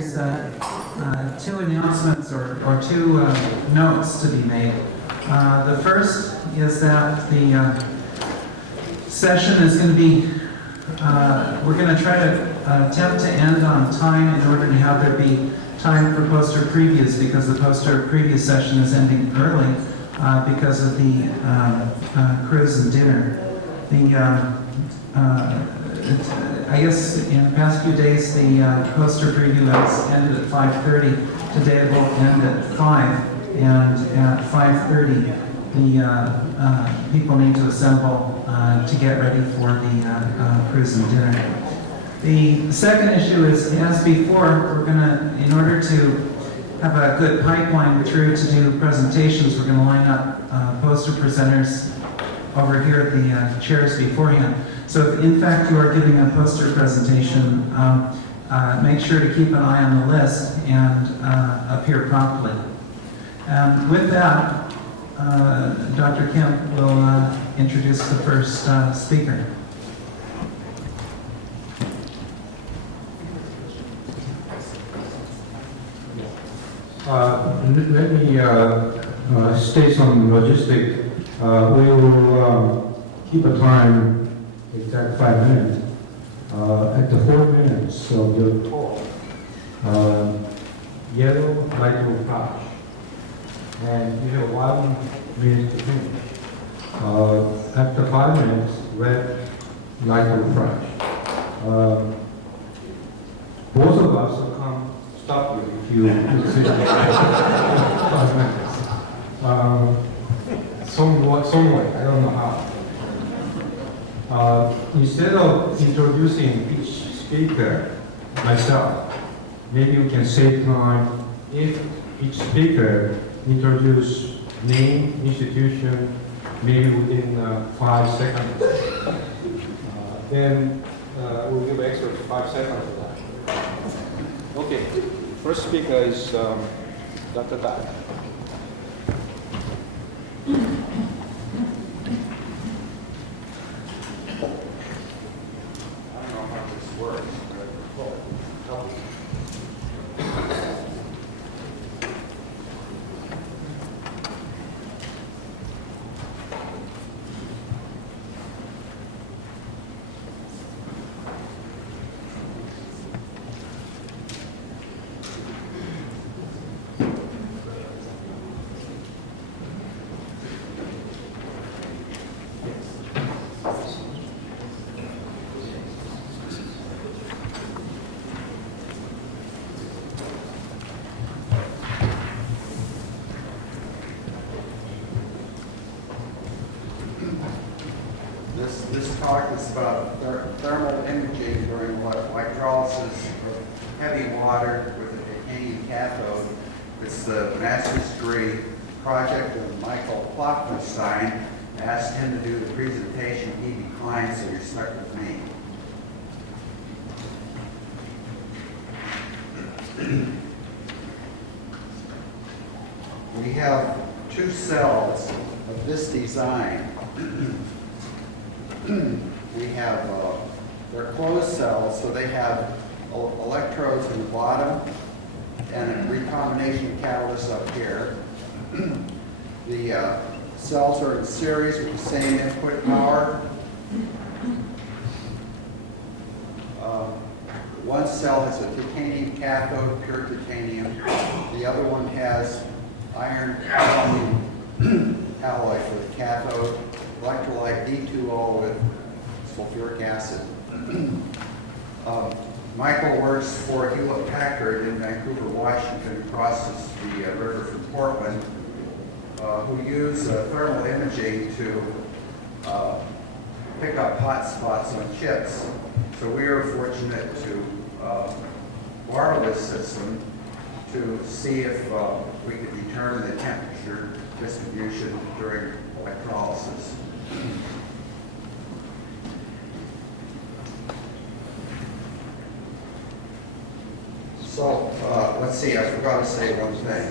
there's two announcements or two notes to be made. The first is that the session is going to be, we're going to try to attempt to end on time in order to have there be time for poster previews, because the poster preview session is ending early because of the cruise and dinner. I guess in the past few days the poster preview has ended at 5:30. Today it will end at 5, and at 5:30 the people need to assemble to get ready for the cruise and dinner. The second issue is, as before, we're going to, in order to have a good pipeline through to do presentations, we're going to line up poster presenters over here at the chairs beforehand. So if in fact you are giving a poster presentation, make sure to keep an eye on the list and appear promptly. And with that, Dr. Kemp will introduce the first speaker. Let me state some logistics. We will keep a time, exact 5 minutes. At the 4 minutes of the talk, yellow light will flash, and you have 1 minute to finish. After 5 minutes, red light will flash. Both of us will come stop you if you exceed 5 minutes. Some way, I don't know how. Instead of introducing each speaker myself, maybe we can save time if each speaker introduce name, institution, maybe within 5 seconds. Then we'll give extra 5 seconds for that. Okay, first speaker is Dr. Dai. This talk is about thermal imaging during electrolysis of heavy water with a titanium cathode. It's the master's degree project of Michael Fleischmann. Asked him to do the presentation. He declined, so you're stuck with me. We have two cells of this design. We have, they're closed cells, so they have electrodes in the bottom and a recombination catalyst up here. The cells are in series with the same input power. One cell has a titanium cathode, pure titanium. The other one has iron alloy for the cathode, electrolyte D2O with sulfuric acid. Michael works for Hewlett-Packard in Vancouver, Washington, crosses the river from Portland, who use thermal imaging to pick up hot spots on chips. So we are fortunate to borrow this system to see if we could determine the temperature distribution during electrolysis. So let's see, I forgot to say one thing.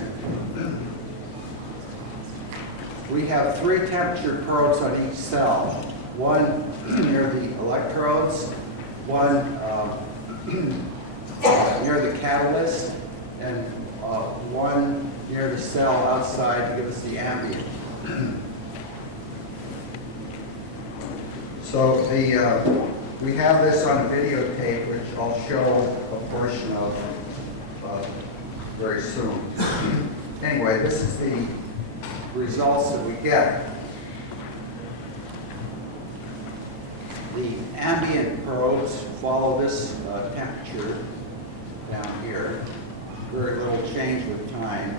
We have 3 temperature probes on each cell. One near the electrodes, one near the catalyst, and one near the cell outside to give us the ambient. So we have this on a videotape, which I'll show a portion of very soon. Anyway, this is the results that we get. The ambient probes follow this temperature down here. Very little change with time.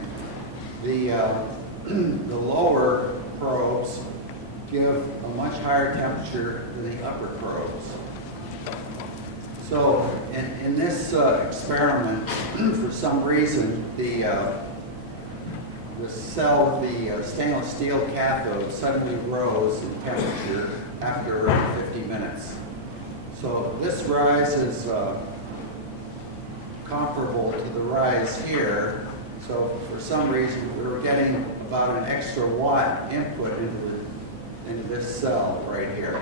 The lower probes give a much higher temperature than the upper probes. So in this experiment, for some reason, the cell, the stainless steel cathode suddenly rose in temperature after 50 minutes. So this rise is comparable to the rise here. So for some reason, we were getting about an extra watt input into this cell right here.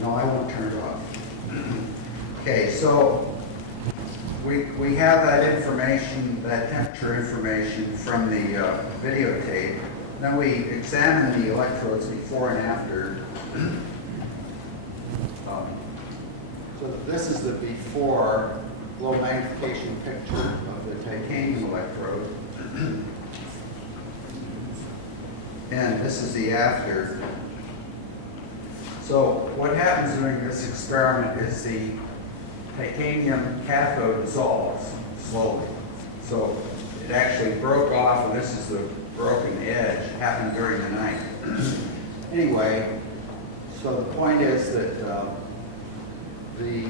No, I won't turn it off. Okay, so we have that information, that temperature information from the videotape. Then we examine the electrodes before and after. So this is the before low magnification picture of the titanium electrode. And this is the after. So what happens during this experiment is the titanium cathode dissolves slowly. So it actually broke off, and this is the broken edge, happened during the night. Anyway, so the point is that the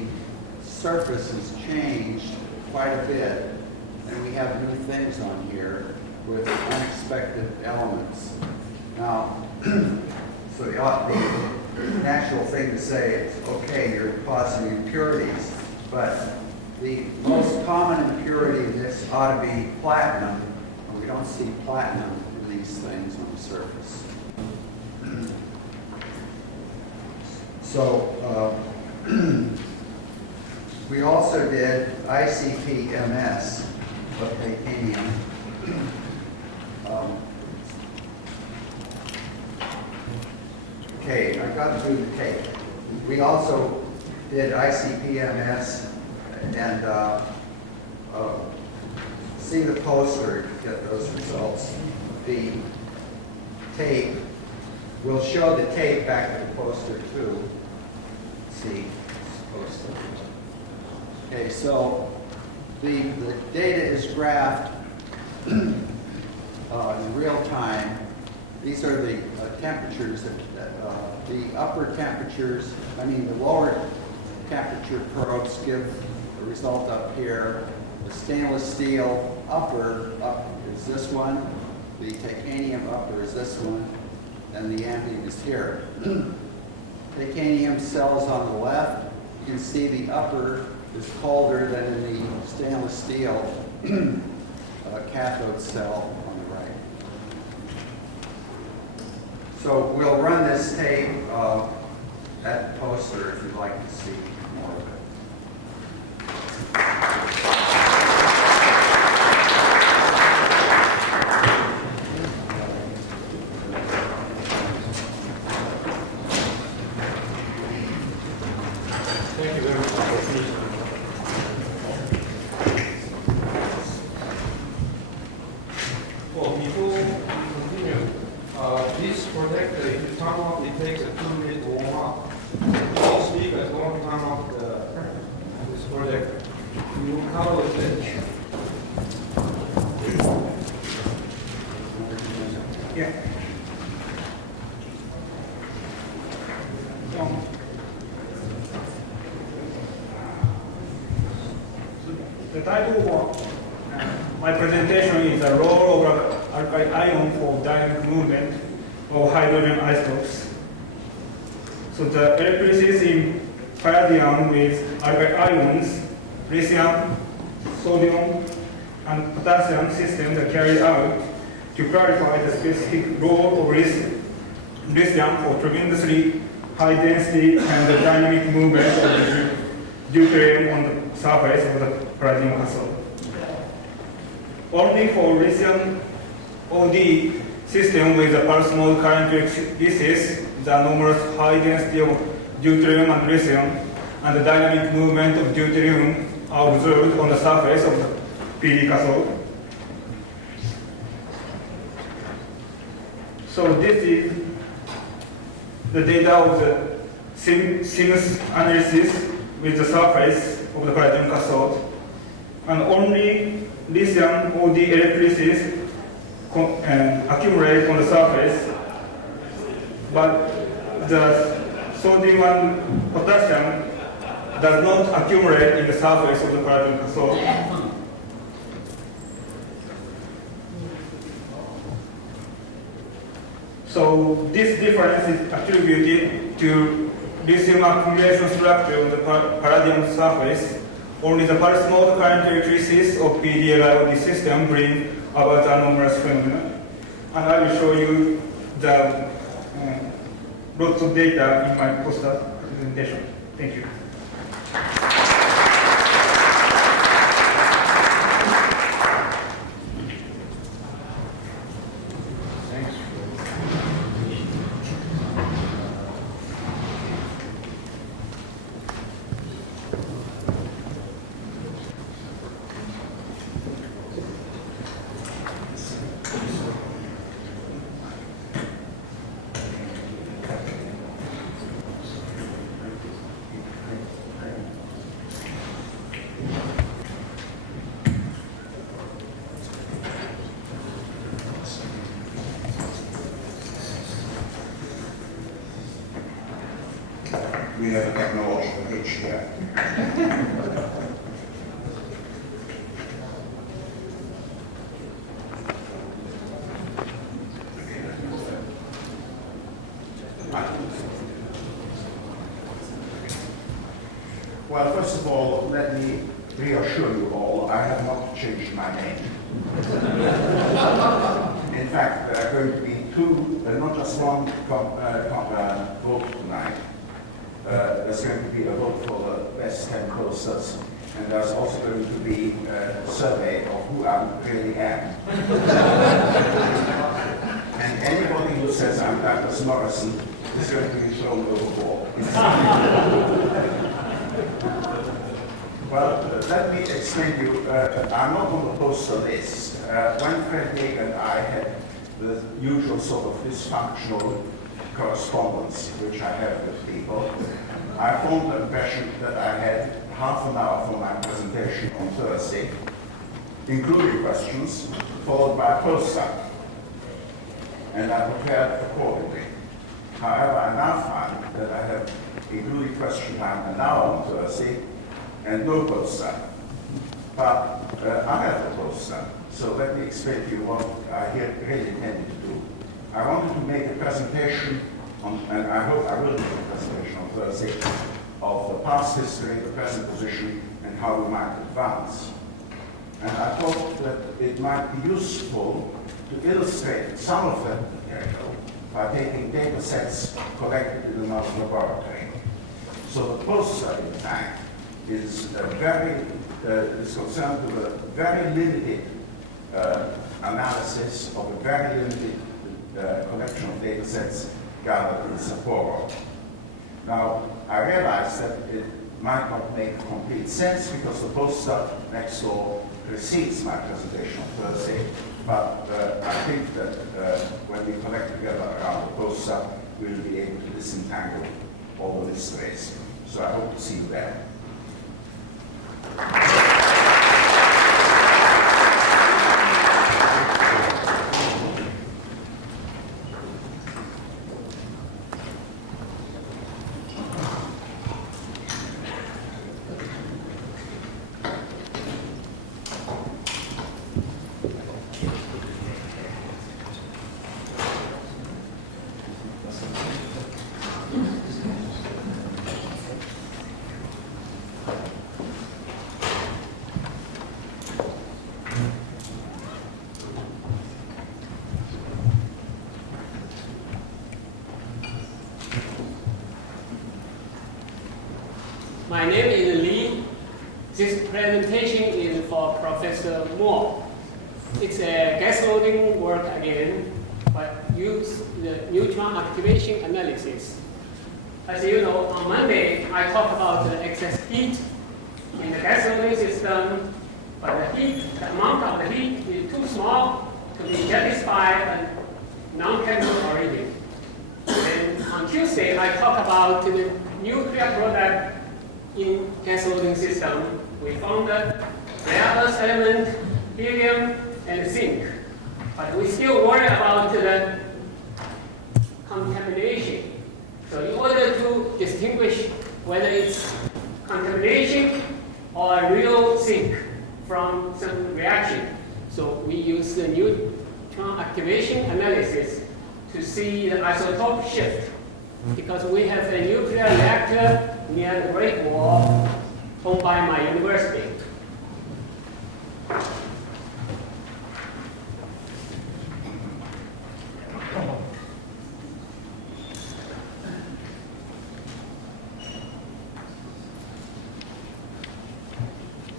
surface has changed quite a bit, and we have new things on here with unexpected elements. Now, so the natural thing to say is, okay, you're depositing impurities, but the most common impurity in this ought to be platinum, and we don't see platinum in these things on the surface. So we also did ICP-MS of titanium. Okay, I got to do the tape. We also did ICP-MS and see the poster to get those results. The tape, we'll show the tape back to the poster too. Let's see, poster. Okay, so the data is graphed in real time. These are the temperatures that the upper temperatures, the lower temperature probes give the result up here. The stainless steel upper up is this one, the titanium upper is this one, and the ambient is here. Titanium cells on the left, you can see the upper is colder than in the stainless steel cathode cell on the right. So we'll run this tape at the poster if you'd like to see more of it. Thank you very much. Well, before we continue, this project, if you turn off, it takes a 2 minutes to warm up. All speakers don't turn off this project. You will cover it. Yeah. The title of my presentation is the role of alkali ion for dynamic movement of hydrogen isotopes. So the electrolysis in palladium with alkali ions, lithium, sodium, and potassium systems are carried out to clarify the specific role of lithium for tremendously high density and the dynamic movement of the deuterium on the surface of the palladium cathode. Only for lithium OD system with a pulse mode current electrolysis, the anomalous high density of deuterium and lithium and the dynamic movement of deuterium are observed on the surface of the PD cathode. So this is the data of the seamless analysis with the surface of the palladium cathode. And only lithium OD electrolysis accumulate on the surface, but the sodium and potassium does not accumulate in the surface of the palladium cathode. So this difference is attributed to lithium accumulation structure on the palladium surface. Only the pulse mode current electrolysis of PDLIOD system bring about the anomalous phenomenon. And I will show you the lots of data in my poster presentation. Thank you. We have a technological glitch here. Well, first of all, let me reassure you all, I have not changed my name. In fact, there are going to be two, not just one vote tonight. There's going to be a vote for the best 10 posters, and there's also going to be a survey of who I really am. And anybody who says I'm Douglas Morrison is going to be thrown overboard. Well, let me explain to you, I'm not on the poster list. When Fred Haig and I had the usual sort of dysfunctional correspondence which I have with people, I formed the impression that I had half an hour for my presentation on Thursday, including questions, followed by a poster, and I prepared accordingly. However, I now find that I have including question time an hour on Thursday and no poster. But I have a poster, so let me explain to you what I really intended to do. I wanted to make a presentation on, and I hope I will make a presentation on Thursday, of the past history, the present position, and how we might advance. And I thought that it might be useful to illustrate some of that material by taking data sets collected in another laboratory. So the poster, in fact, is concerned with a very limited analysis of a very limited collection of data sets gathered in Sapporo. Now, I realize that it might not make complete sense because the poster next door precedes my presentation on Thursday, but I think that when we collect together around the poster, we'll be able to disentangle all the mysteries. So I hope to see you there. presentation is for Professor Moore. It's a gas loading work again, but use the neutron activation analysis. As you know, on Monday, I talked about the excess heat in the gas loading system, but the amount of the heat is too small to be jettised by a non-chemical origin. And on Tuesday, I talked about the nuclear product in gas loading system. We found that rare earth element, helium, and zinc. But we still worry about the contamination. So in order to distinguish whether it's contamination or real zinc from some reaction, so we use the neutron activation analysis to see the isotope shift. Because we have a nuclear reactor near the Great Wall owned by my university.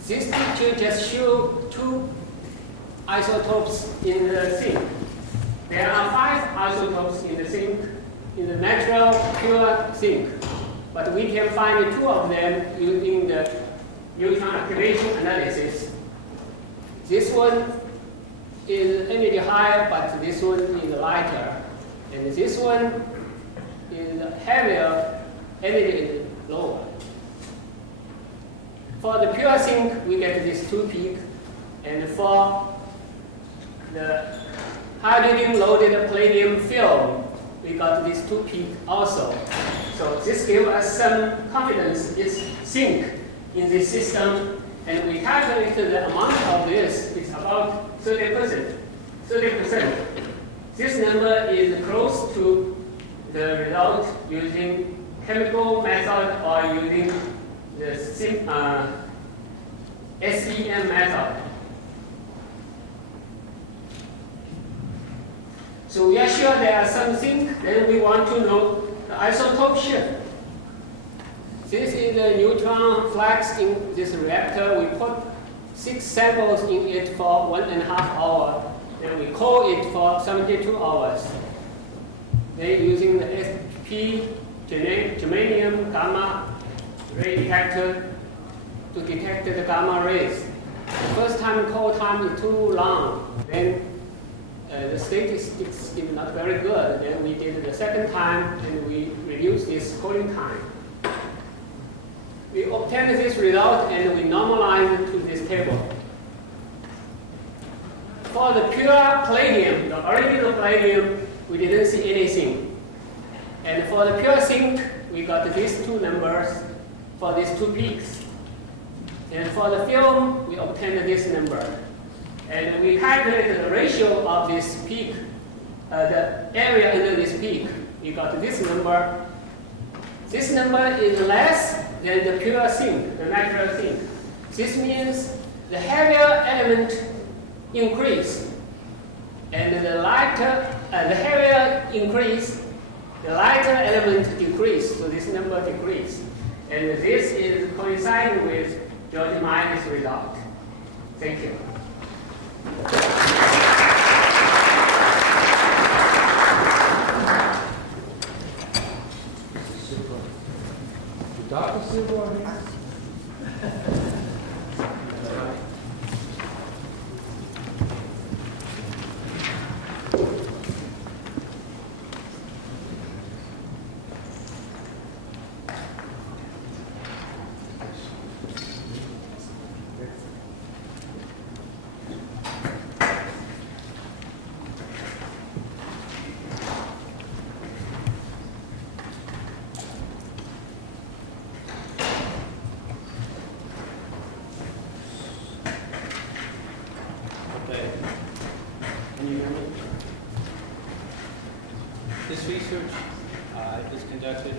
This picture just shows two isotopes in the zinc. There are 5 isotopes in the zinc, in the natural pure zinc. But we can find 2 of them using the neutron activation analysis. This one is energy higher, but this one is lighter. And this one is heavier, energy is lower. For the pure zinc, we get these 2 peaks. And for the hydrogen-loaded palladium film, we got these 2 peaks also. So this gives us some confidence it's zinc in this system, and we calculated the amount of this is about 30%. 30%. This number is close to the result using chemical method or using the SEM method. So we are sure there are some zinc, then we want to know the isotope shift. This is the neutron flux in this reactor. We put 6 samples in it for 1.5 hours. Then we cool it for 72 hours. Then using the SP germanium gamma ray detector to detect the gamma rays. The first time cool time is too long. Then the statistics is not very good. Then we did it the second time, and we reduced this cooling time. We obtained this result, and we normalized it to this table. For the pure palladium, the original palladium, we didn't see anything. And for the pure zinc, we got these 2 numbers for these 2 peaks. And for the film, we obtained this number. And we calculated the ratio of this peak, the area under this peak. We got this number. This number is less than the pure zinc, the natural zinc. This means the heavier element increase, and the heavier increase, the lighter element decrease. So this number decrease, and this is coinciding with George Meyer's result. Thank you. Dr. Silver here? This research is conducted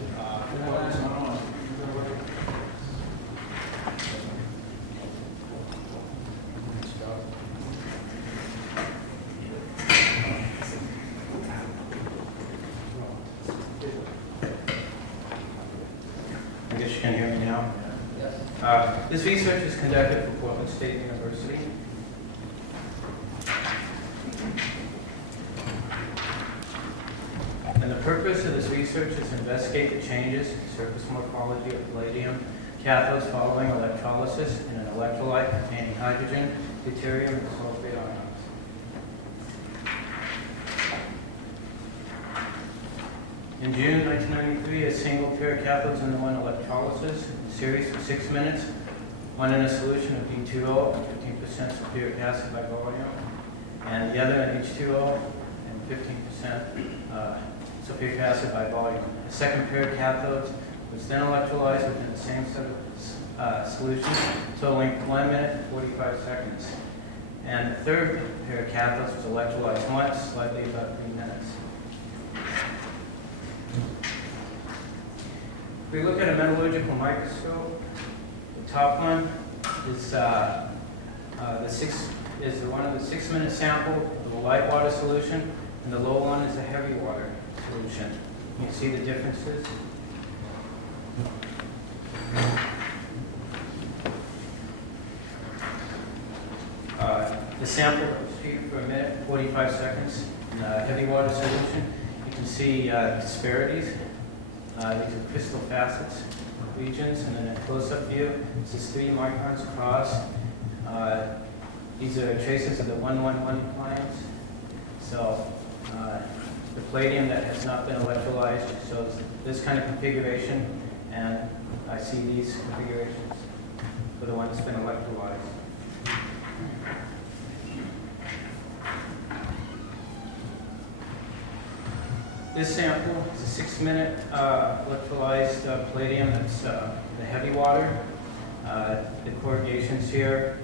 I guess you can hear me now. This research is conducted for Portland State University. And the purpose of this research is to investigate the changes in surface morphology of palladium cathodes following electrolysis in an electrolyte containing hydrogen, deuterium, and sulfate ions. In June 1993, a single pair of cathodes underwent electrolysis in a series for 6 minutes, one in a solution of D2O, 15% sulfuric acid by volume, and the other in H2O and 15% sulfuric acid by volume. A second pair of cathodes was then electrolyzed within the same set of solutions, totaling 1 minute and 45 seconds. And the third pair of cathodes was electrolyzed once, slightly about 3 minutes. If we look at a metallurgical microscope, the top one is one of the 6-minute sample of the light water solution, and the low one is a heavy water solution. You can see the differences. The sample was treated for 1 minute and 45 seconds in a heavy water solution. You can see disparities. These are crystal facets regions, and in a close-up view, this is 3 microns across. These are traces of the 111 planes. So the palladium that has not been electrolyzed shows this kind of configuration, and I see these configurations for the one that's been electrolyzed. This sample is a 6-minute electrolyzed palladium that's the heavy water. The corrugations here,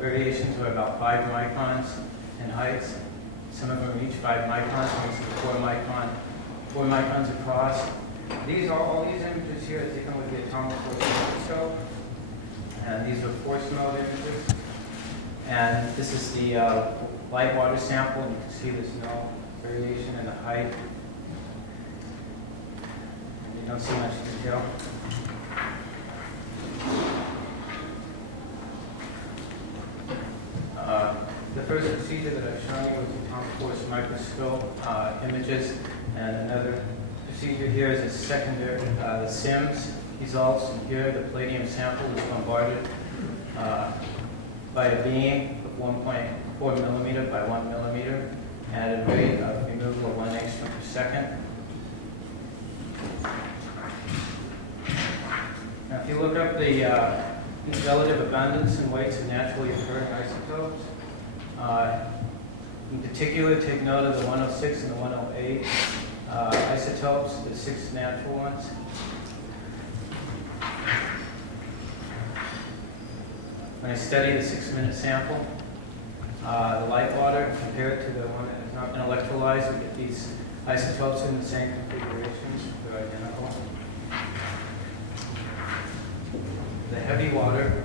variations are about 5 microns in height. Some of them are each 5 microns, most of them 4 microns across. All these images here are taken with the atomic force microscope. And these are force mode images. And this is the light water sample. You can see there's no variation in the height. You don't see much detail. The first procedure that I've shown you was the atomic force microscope images, and another procedure here is a secondary, the SIMS results. And here, the palladium sample is bombarded by a beam of 1.4 millimeter by 1 millimeter at a rate of removal of 1 angstrom per second. Now, if you look up the relative abundance and weights of naturally occurring isotopes, in particular, take note of the 106 and the 108 isotopes, the 6 natural ones. When I study the 6-minute sample, the light water, compare it to the one that has not been electrolyzed, we get these isotopes in the same configurations. They're identical. The heavy water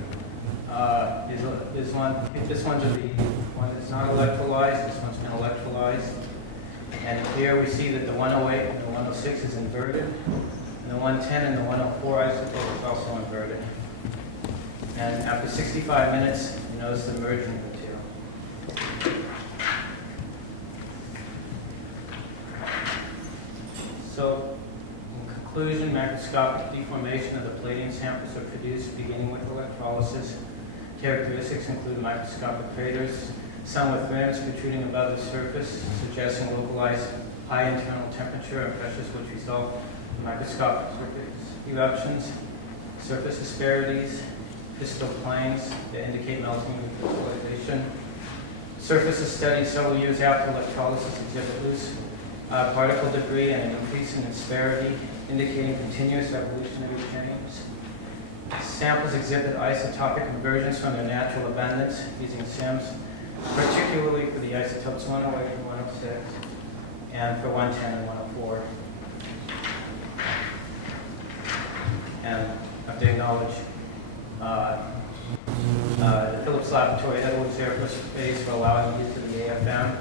is one. This one's the one that's not electrolyzed. This one's been electrolyzed. And here we see that the 108 and the 106 is inverted, and the 110 and the 104 isotope is also inverted. And after 65 minutes, you notice the merging of the two. So, in conclusion, macroscopic deformation of the palladium samples are produced beginning with electrolysis. Characteristics include microscopic craters, some with rims protruding above the surface, suggesting localized high internal temperature and pressures which result in microscopic surface eruptions, surface asperities, crystal planes that indicate melting and crystallization. Surfaces studied several years after electrolysis exhibit loose particle debris and an increase in asperity, indicating continuous evolutionary change. Samples exhibit isotopic conversions from their natural abundance using SIMS, particularly for the isotopes 108 and 106, and for 110 and 104. And I have to acknowledge the Phillips Laboratory, Edwards Air Force Base, for allowing use of the AFM,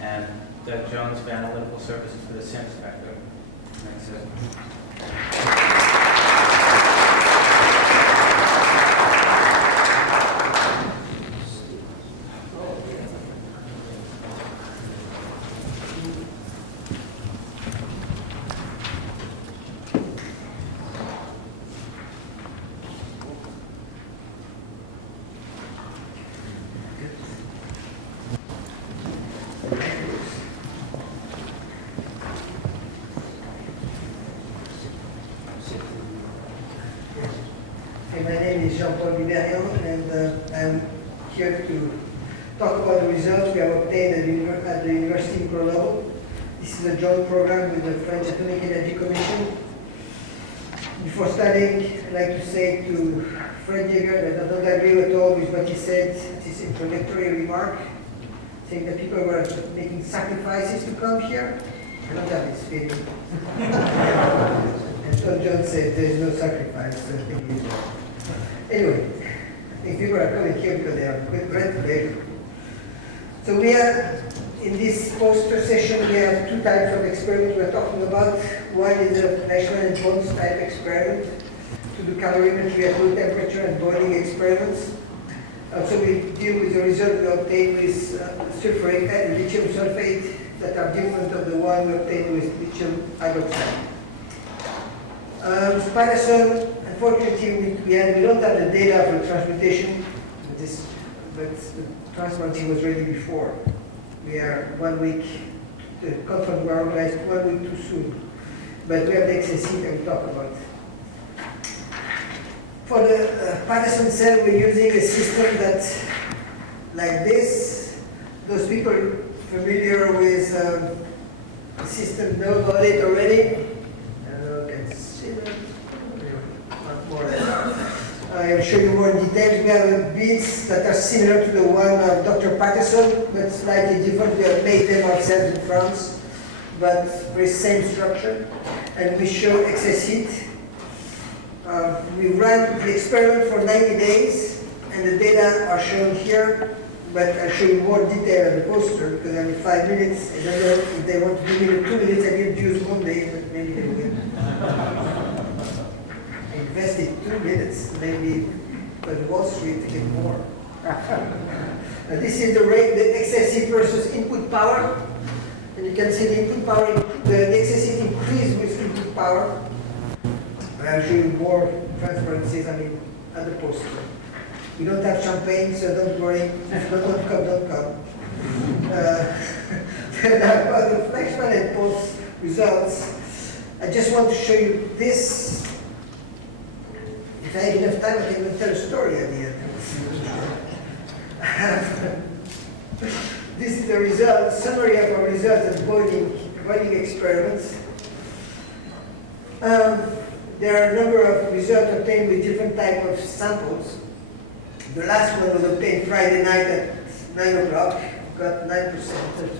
and Doug Jones of Analytical Services for the SIMS vector. That's it. Dr. Biberian, and I'm here to talk about the results we have obtained at the university micro level. This is a joint program with the French Atomic Energy Commission. Before starting, I'd like to say to Fred Jaeger that I don't agree at all with what he said, his introductory remark, saying that people were making sacrifices to come here. I don't have this feeling. And Tom Jones said there is no sacrifice. So I think he's wrong. Anyway, I think people are coming here because they have great pleasure. So we are, in this poster session, we have two types of experiments we're talking about. One is a Fleischmann and Bones type experiment to do calorimetry at low temperature and boiling experiments. Also, we deal with the result we obtained with sulfuric and lithium sulfate that are different of the one we obtained with lithium hydroxide. With Patterson, unfortunately, we don't have the data for transmutation, but the transmutation was ready before. We are 1 week, the conference were organized 1 week too soon, but we have the XSC that we talk about. For the Patterson cell, we're using a system that's like this. Those people familiar with the system know about it already. I don't know if you can see that. Not more than that. I'll show you more in detail. We have beads that are similar to the one of Dr. Patterson, but slightly different. We have made them ourselves in France, but very same structure. And we show excess heat. We ran the experiment for 90 days, and the data are shown here, but I'll show you more detail on the poster because I need 5 minutes. I don't know if they want to give me the 2 minutes I didn't use Monday, but maybe they will. I invested 2 minutes, maybe on Wall Street to get more. This is the rate, the excess heat versus input power. And you can see the input power, the excess heat increased with input power. I'll show you more transparencies, at the poster. We don't have champagne, so don't worry. If you don't come, don't come. About the Fleischmann and Pulse results, I just want to show you this. If I have enough time, I can even tell a story at the end. This is the result, summary of our results of boiling experiments. There are a number of results obtained with different types of samples. The last one was obtained Friday night at 9 o'clock. Got 9%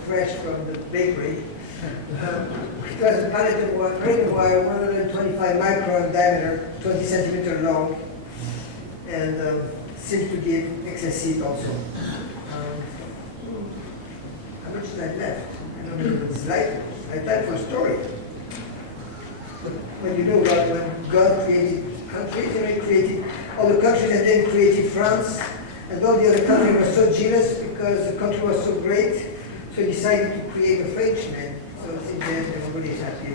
fresh from the bakery. It was a pallet of wire, 125 micron diameter, 20 centimeter long, and seems to give excess heat also. How much is that left? I don't know. It's like time for a story. When you know about when God created countries, He created all the countries and then created France, and all the other countries were so jealous because the country was so great, so He decided to create a Frenchman. So it's in the end, everybody is happy.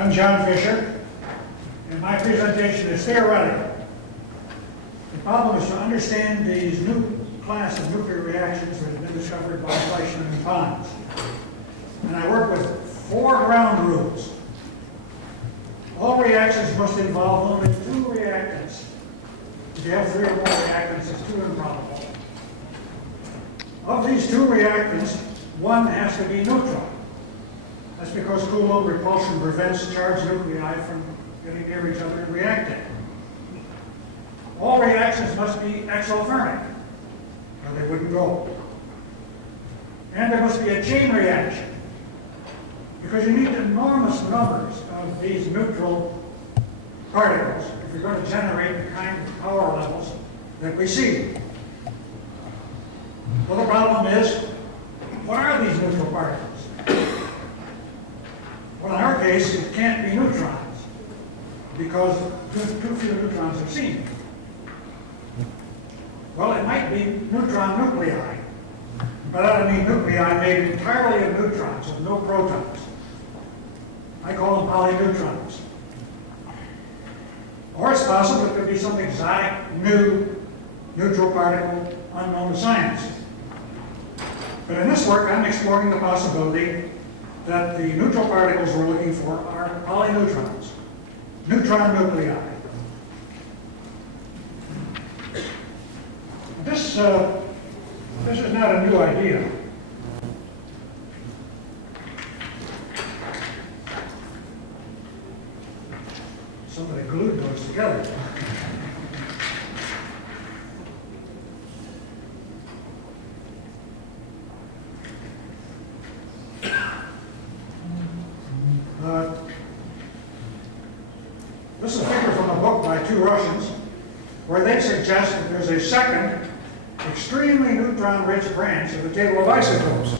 I'm John Fisher, and my presentation is theoretical. The problem is to understand these new class of nuclear reactions that have been discovered by Fleischmann and Pons. And I work with 4 ground rules. All reactions must involve only 2 reactants. If you have 3 or more reactants, it's too improbable. Of these 2 reactants, one has to be neutral. That's because Coulomb repulsion prevents charged nuclei from getting near each other and reacting. All reactions must be exothermic, or they wouldn't go. And there must be a chain reaction, because you need enormous numbers of these neutral particles if you're going to generate the kind of power levels that we see. Well, the problem is, what are these neutral particles? Well, in our our case, it can't be neutrons, because too few neutrons are seen. Well, it might be neutron nuclei, but I mean nuclei made entirely of neutrons, with no protons. I call them polyneutrons. Or it's possible it could be some exotic, new, neutral particle unknown to science. But in this work, I'm exploring the possibility that the neutral particles we're looking for are polyneutrons, neutron nuclei. This is not a new idea. Somebody glued those together. This is a figure from a book by two Russians where they suggest that there's a second extremely neutron-rich branch of the table of isotopes.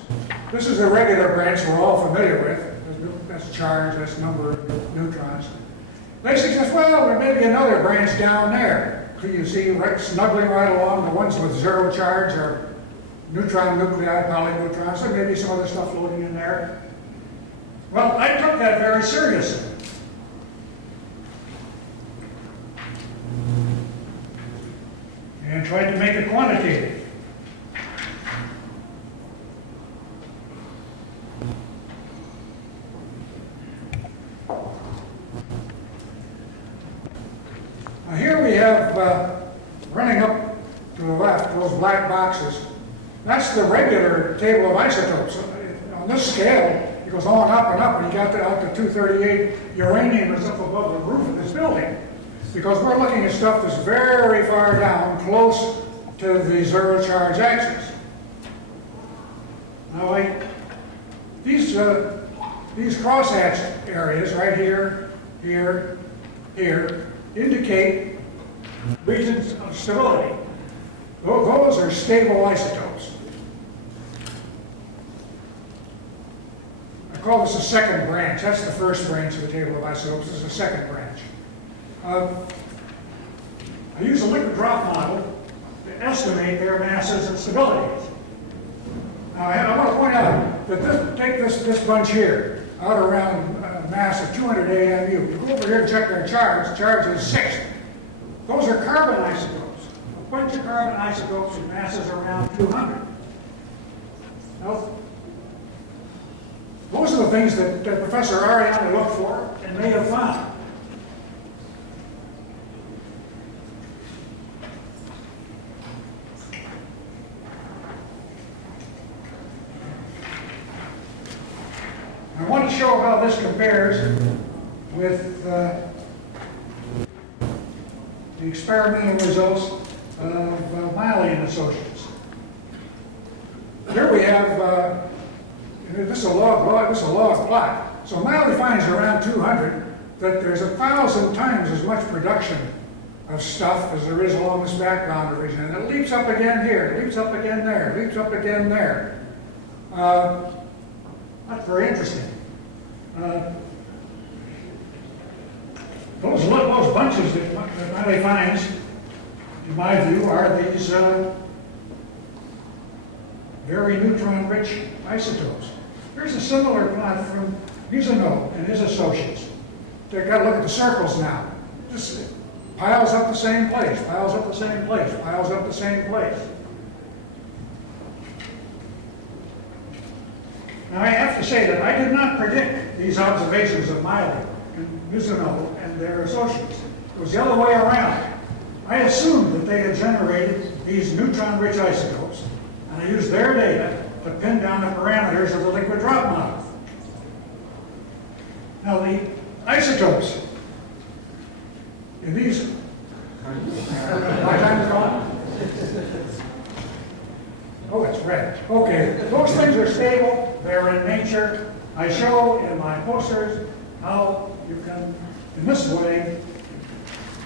This is the regular branch we're all familiar with. That's charge, that's number of neutrons. They suggest, well, there may be another branch down there. You see, right, snuggling right along, the ones with zero charge are neutron nuclei, polyneutrons. There may be some other stuff floating in there. Well, I took that very seriously. And tried to make it quantitative. Now here we have, running up to the left, those black boxes. That's the regular table of isotopes. On this scale, it goes on up and up, and you got out to 238. Uranium is up above the roof of this building. Because we're looking at stuff that's very far down, close to the zero charge axis. Now, these crosshatched areas right here, here, here, indicate regions of stability. Those are stable isotopes. I call this a second branch. That's the first branch of the table of isotopes. This is the second branch. I use a liquid drop model to estimate their masses and stabilities. Now, I want to point out that take this bunch here, out around a mass of 200 AMU. You go over here and check their charge. The charge is 6. Those are carbon isotopes. A bunch of carbon isotopes with masses around 200. Now, those are the things that Professor Ariani looked for and may have found. I want to show how this compares with the experimental results of Miley and Associates. Here we have, this is a log plot. So Miley finds around 200 that there's 1,000 times as much production of stuff as there is along this background region. And it leaps up again here, it leaps up again there, it leaps up again there. That's very interesting. Those bunches that Miley finds, in my view, are these very neutron-rich isotopes. Here's a similar plot from Mizano and his associates. They've got to look at the circles now. Just piles up the same place, piles up the same place, piles up the same place. Now I have to say that I did not predict these observations of Miley and Mizano and their associates. It was the other way around. I assumed that they had generated these neutron-rich isotopes, and I used their data to pin down the parameters of the liquid drop model. Now the isotopes in these, my time is gone? Oh, it's red. Okay, those things are stable, they're in nature. I show in my posters how you can, in this way,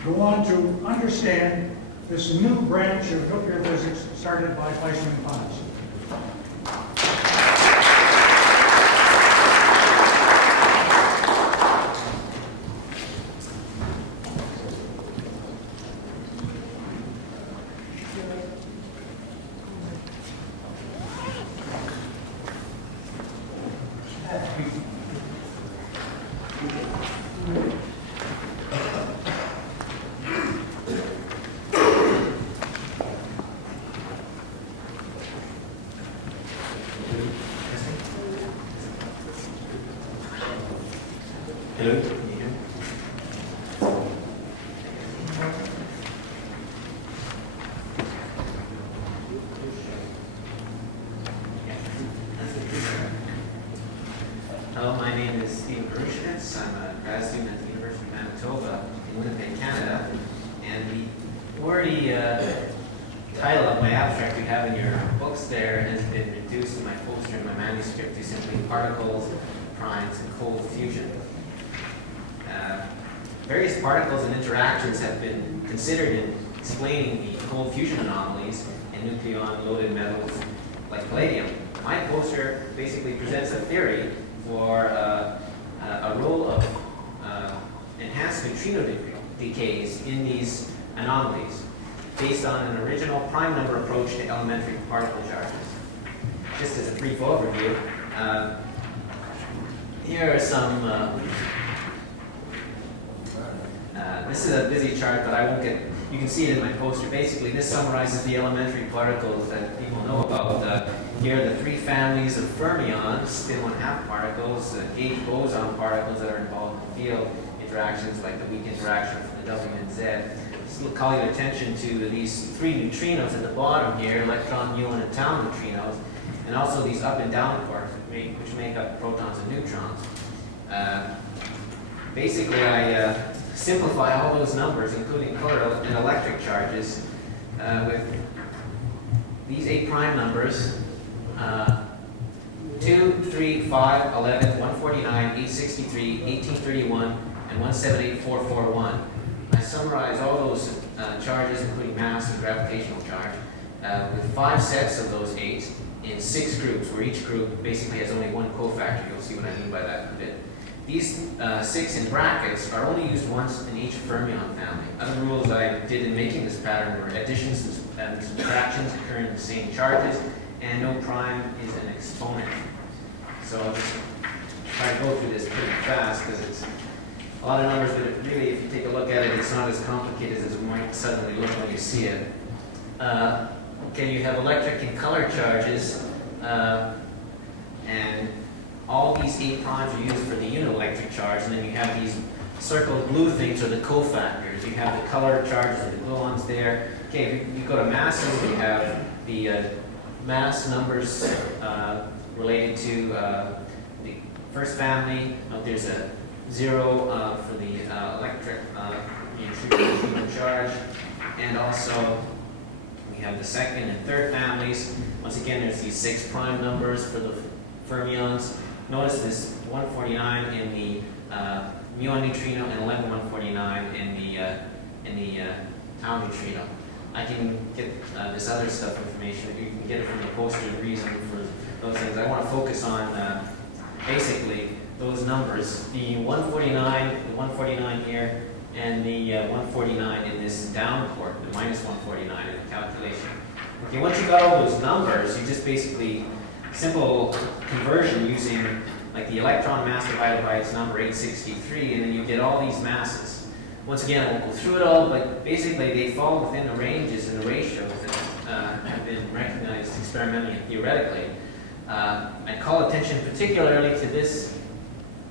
go on to understand this new branch of nuclear physics started by Fleischmann and Pons. title of my abstract you have in your books there has been reduced in my poster and my manuscript to simply particles, primes, and cold fusion. Various particles and interactions have been considered in explaining the cold fusion anomalies in nucleon-loaded metals like palladium. My poster basically presents a theory for a role of enhanced neutrino decays in these anomalies based on an original prime number approach to elementary particle charges. Just as a brief overview, here are some this is a busy chart, but I won't get, you can see it in my poster. Basically, this summarizes the elementary particles that people know about. Here are the three families of fermions, spin 1/2 particles, 8 boson particles that are involved in field interactions, like the weak interaction from the W and Z. Just call your attention to these 3 neutrinos at the bottom here, electron, muon, and tau neutrinos, and also these up and down quarks, which make up protons and neutrons. Basically, I simplify all those numbers, including color and electric charges, with these 8 prime numbers, 2, 3, 5, 11, 149, 863, 1831, and 178441. I summarize all those charges, including mass and gravitational charge, with 5 sets of those 8 in 6 groups, where each group basically has only one cofactor. You'll see what I mean by that in a bit. These 6 in brackets are only used once in each fermion family. Other rules I did in making this pattern were additions and subtractions occur in the same charges, and no prime is an exponent. So I'll just try to go through this pretty fast because it's a lot of numbers, but really, if you take a look at it, it's not as complicated as it might suddenly look when you see it. Okay, you have electric and color charges, and all these 8 primes are used for the unelectric charge, and then you have these circled blue things are the cofactors. You have the color charges and the gluons there. Okay, if you go to masses, you have the mass numbers related to the first family. There's a 0 for the electric neutrino charge, and also we have the second and third families. Once again, there's these 6 prime numbers for the fermions. Notice this 149 in the muon neutrino and 11149 in the tau neutrino. I can get this other stuff information. You can get it from the poster. The reason for those things. I want to focus on basically those numbers: the 149 here, and the 149 in this down port, the -149 in the calculation. Okay, once you got all those numbers, you just basically simple conversion using like the electron mass divided by its number 863, and then you get all these masses. Once again, I won't go through it all, but basically they fall within the ranges and the ratios that have been recognized experimentally and theoretically. I call attention particularly to this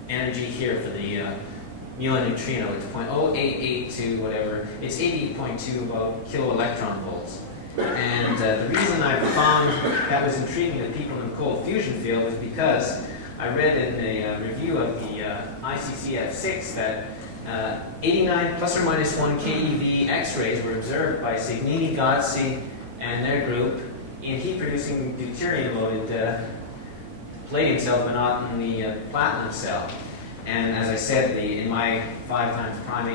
energy here for the muon neutrino. It's 0.0882 whatever. It's 88.2 about kilo electron volts. And the reason I found that was intriguing to people in the cold fusion field was because I read in a review of the ICCF-7 that 89 plus or minus 1 keV X-rays were observed by Signini, Gozzi, and their group in heat-producing deuterium-loaded palladium cells, but not in the platinum cell. And as I said, in my 5 times prime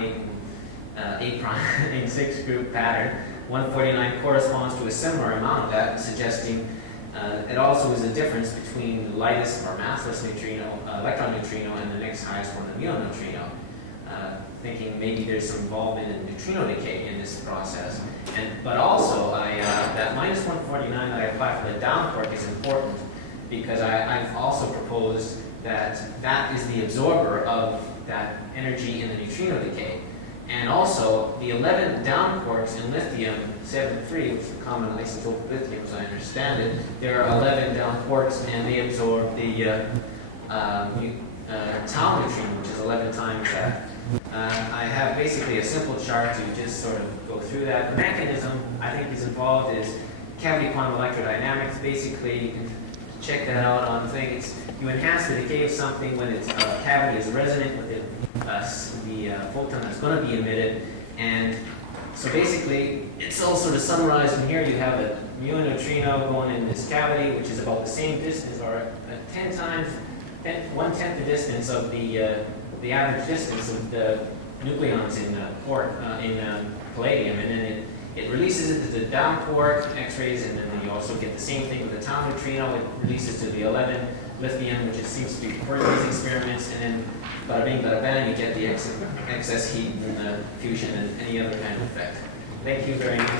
8 prime 6 group pattern, 149 corresponds to a similar amount of that, suggesting it also is a difference between the lightest or massless neutrino, electron neutrino, and the next highest one, the muon neutrino. Thinking maybe there's some involvement in neutrino decay in this process. But also, that -149 that I apply for the down quark is important because I've also proposed that that is the absorber of that energy in the neutrino decay. And also, the 11 down quarks in lithium-73, which is the common isotope of lithium, as I understand it, there are 11 down quarks, and they absorb the tau neutrino, which is 11 times that. I have basically a simple chart to just sort of go through that. The mechanism I think is involved is cavity quantum electrodynamics. Basically, you can check that out on things. You enhance the decay of something when its cavity is resonant with the photon that's going to be emitted, and So basically, it's also to summarize in here, you have a mu neutrino going in this cavity, which is about the same distance, or 1/10 the distance of the average distance of the nucleons in palladium, and then it releases it to the down port X-rays, and then you also get the same thing with the tau neutrino. It releases to the 11 lithium, which it seems to be for these experiments, and then bada bing, bada bang, you get the excess heat and the fusion and any other kind of effect. Thank you very much.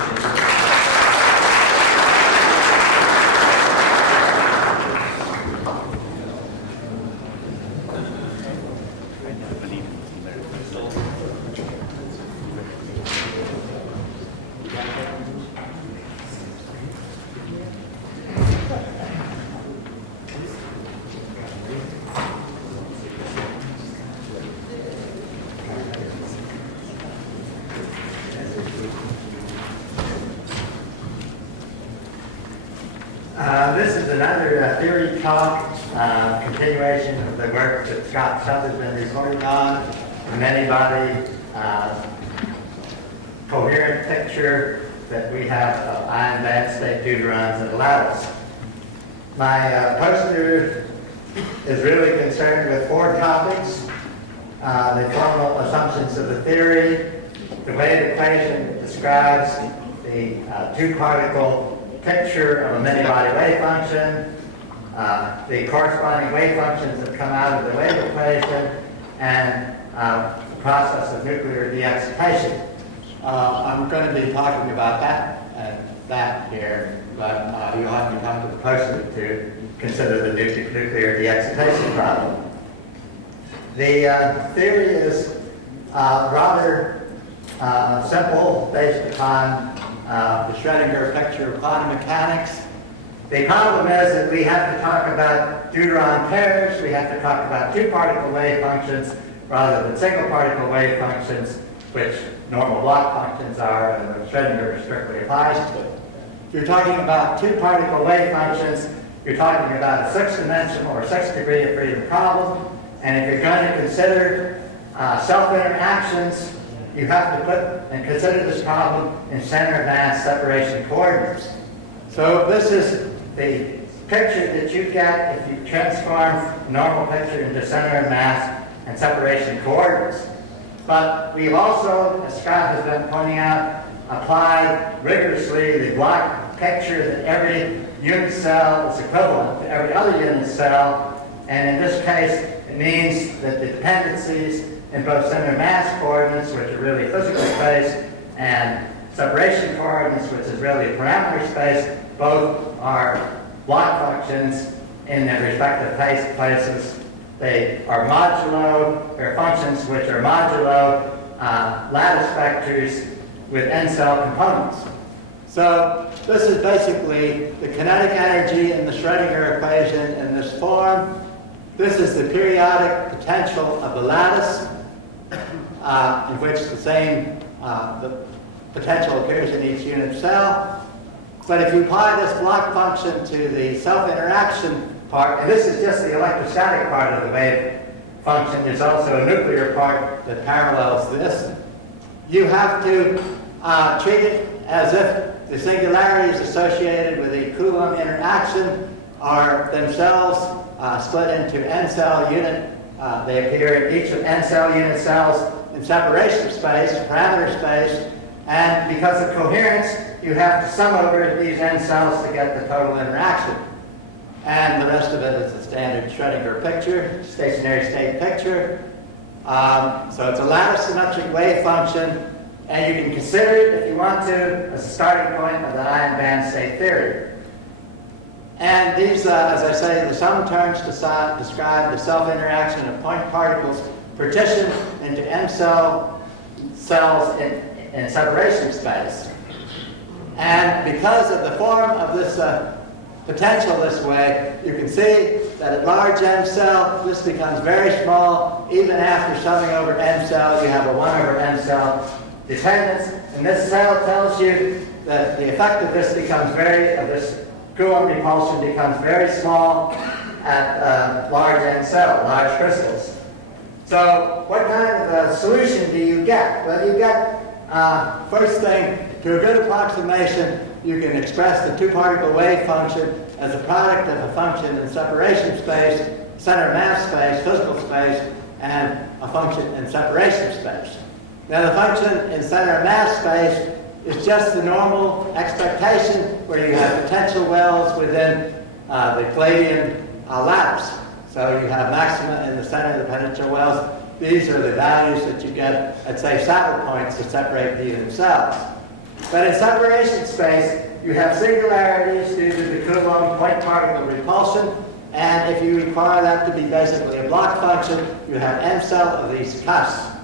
This is another theory talk, continuation of the work that Scott Shutt has been reporting on. The many-body coherent picture that we have of ion band state deuterons and lattice. My poster is really concerned with 4 topics: the formal assumptions of the theory, the way the equation describes the 2-particle picture of a many-body wave function, the corresponding wave functions that come out of the wave equation, and the process of nuclear de-excitation. I'm going to be talking about that and that here, but you'll have to talk to the person to consider the nuclear de-excitation problem. The theory is rather simple, based upon the Schrödinger picture of quantum mechanics. The problem is that we have to talk about deuteron pairs, we have to talk about 2-particle wave functions rather than single-particle wave functions, which normal block functions are and the Schrödinger strictly applies to. If you're talking about 2-particle wave functions, you're talking about a 6-dimensional or 6th-degree of freedom problem, and if you're going to consider self-interactions, you have to put and consider this problem in center of mass separation coordinates. So this is the picture that you get if you transform a normal picture into center of mass and separation coordinates. But we've also, as Scott has been pointing out, applied rigorously the block picture that every unit cell is equivalent to every other unit cell, and in this case it means that the dependencies in both center mass coordinates, which are really physical space, and separation coordinates, which is really parameter space, both are block functions in their respective places. They are modulo, they're functions which are modulo lattice vectors with n-cell components. So this is basically the kinetic energy in the Schrödinger equation in this form. This is the periodic potential of the lattice, in which the potential appears in each unit cell. But if you apply this block function to the self-interaction part, and this is just the electrostatic part of the wave function, there's also a nuclear part that parallels this. You have to treat it as if the singularities associated with the Coulomb interaction are themselves split into n-cell unit. They appear in each of n-cell unit cells in separation space, parameter space, and because of coherence, you have to sum over these n cells to get the total interaction. And the rest of it is a standard Schrödinger picture, stationary state picture. So it's a lattice symmetric wave function, and you can consider it, if you want to, as a starting point of the ion band state theory. And these, as I say, the sum terms describe the self-interaction of point particles partitioned into n-cell cells in separation space. And because of the form of this potential this way, you can see that at large m cell, this becomes very small. Even after summing over m cell, you have a 1 over m cell dependence. And this cell tells you that the effect of this this Coulomb repulsion becomes very small at large n cell, large crystals. So what kind of a solution do you get? Well, you get first thing, to a good approximation, you can express the two-particle wave function as a product of a function in separation space, center mass space, physical space, and a function in separation space. Now the function in center mass space is just the normal expectation where you have potential wells within the Palladian lattice. So you have maxima in the center of the potential wells. These are the values that you get at, say, saddle points to separate these themselves. But in separation space, you have singularities due to the Coulomb point particle repulsion. And if you require that to be basically a block function, you have n cell of these cusps.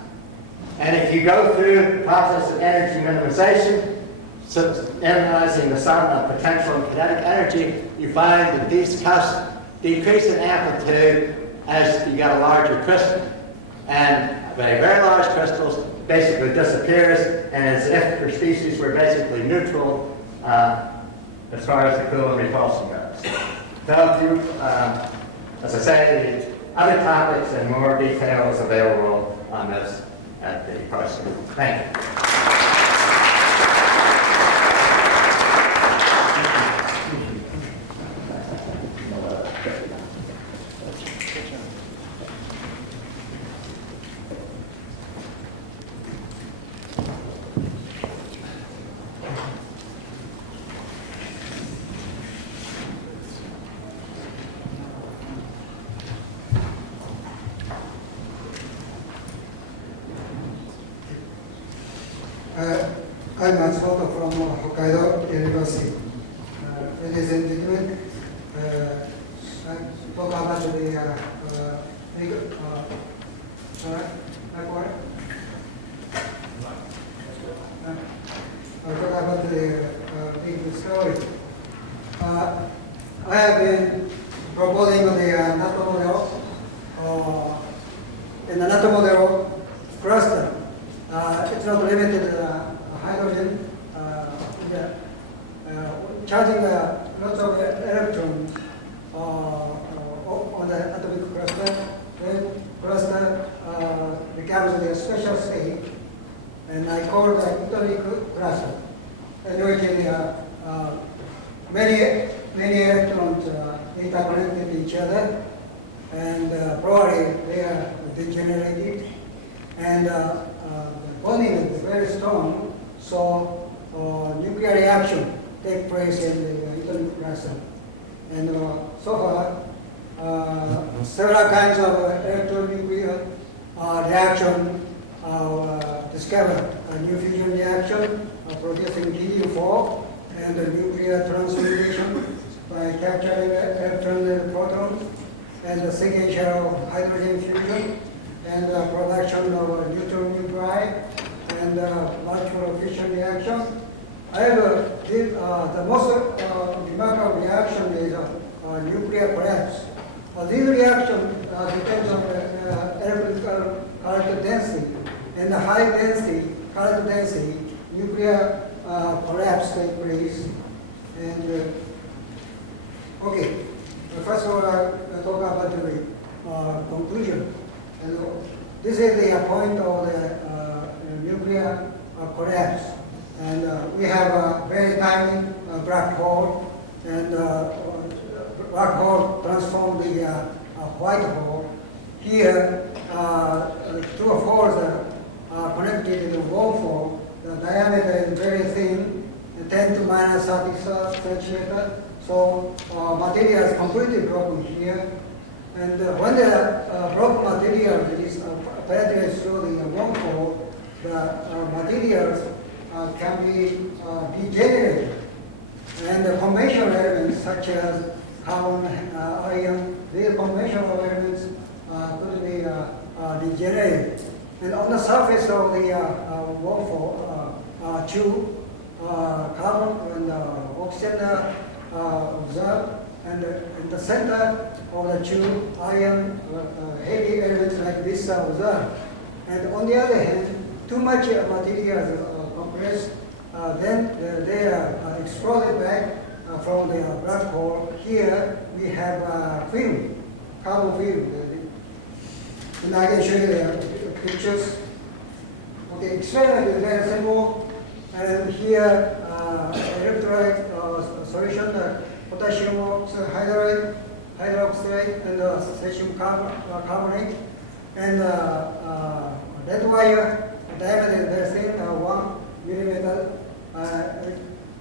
And if you go through the process of energy minimization, so analyzing the sum of potential and kinetic energy, you find that these cusps decrease in amplitude as you get a larger crystal. And very, very large crystals basically disappears, and as if the species were basically neutral as far as the Coulomb repulsion goes. So, if you, as I say, the other topics and more details available on this at the pricing. Thank you. I'm Matsumoto from Hokkaido University. Ladies and gentlemen, I talk about the big discovery. I have been proposing the NATO model in the NATO model cluster. It's not limited to hydrogen. Charging lots of electrons on the atomic cluster, then cluster becomes a special state, and I call it the atomic cluster, in which many electrons interconnected with each other, and probably they are degenerated, and the bonding is very strong, so nuclear reaction take place in the atomic cluster. And so far, several kinds of electronuclear reaction are discovered. A new fusion reaction producing GU4, and a nuclear transmutation by capturing electron and proton, and the signature of hydrogen fusion, and production of neutron nuclei, and molecular fission reaction. However, the most remarkable reaction is nuclear collapse. This reaction depends on electrical current density, and the high density, current density, nuclear collapse takes place. And okay, first of all, I'll talk about the conclusion. And this is the point of the nuclear collapse. And we have a very tiny black hole, and black hole transforms the white hole. Here, two holes are connected in the wormhole. The diameter is very thin, 10 to minus 30 centimeter. So material is completely broken here. And when the broken material is penetrates through the wormhole, the materials can be degenerated. And the conventional elements such as carbon, iron, these conventional elements could be degenerated. And on the surface of the wormhole, two carbon and oxygen observed, and in the center of the two iron heavy elements like this are observed. And on the other hand, too much material compressed, then they are exploded back from the black hole. Here we have film, carbon film. And I can show you the pictures. The experiment is very simple. And here, electrolyte solution, potassium hydroxide, and cesium carbonate, and lead wire diameter is very thin, 1 millimeter.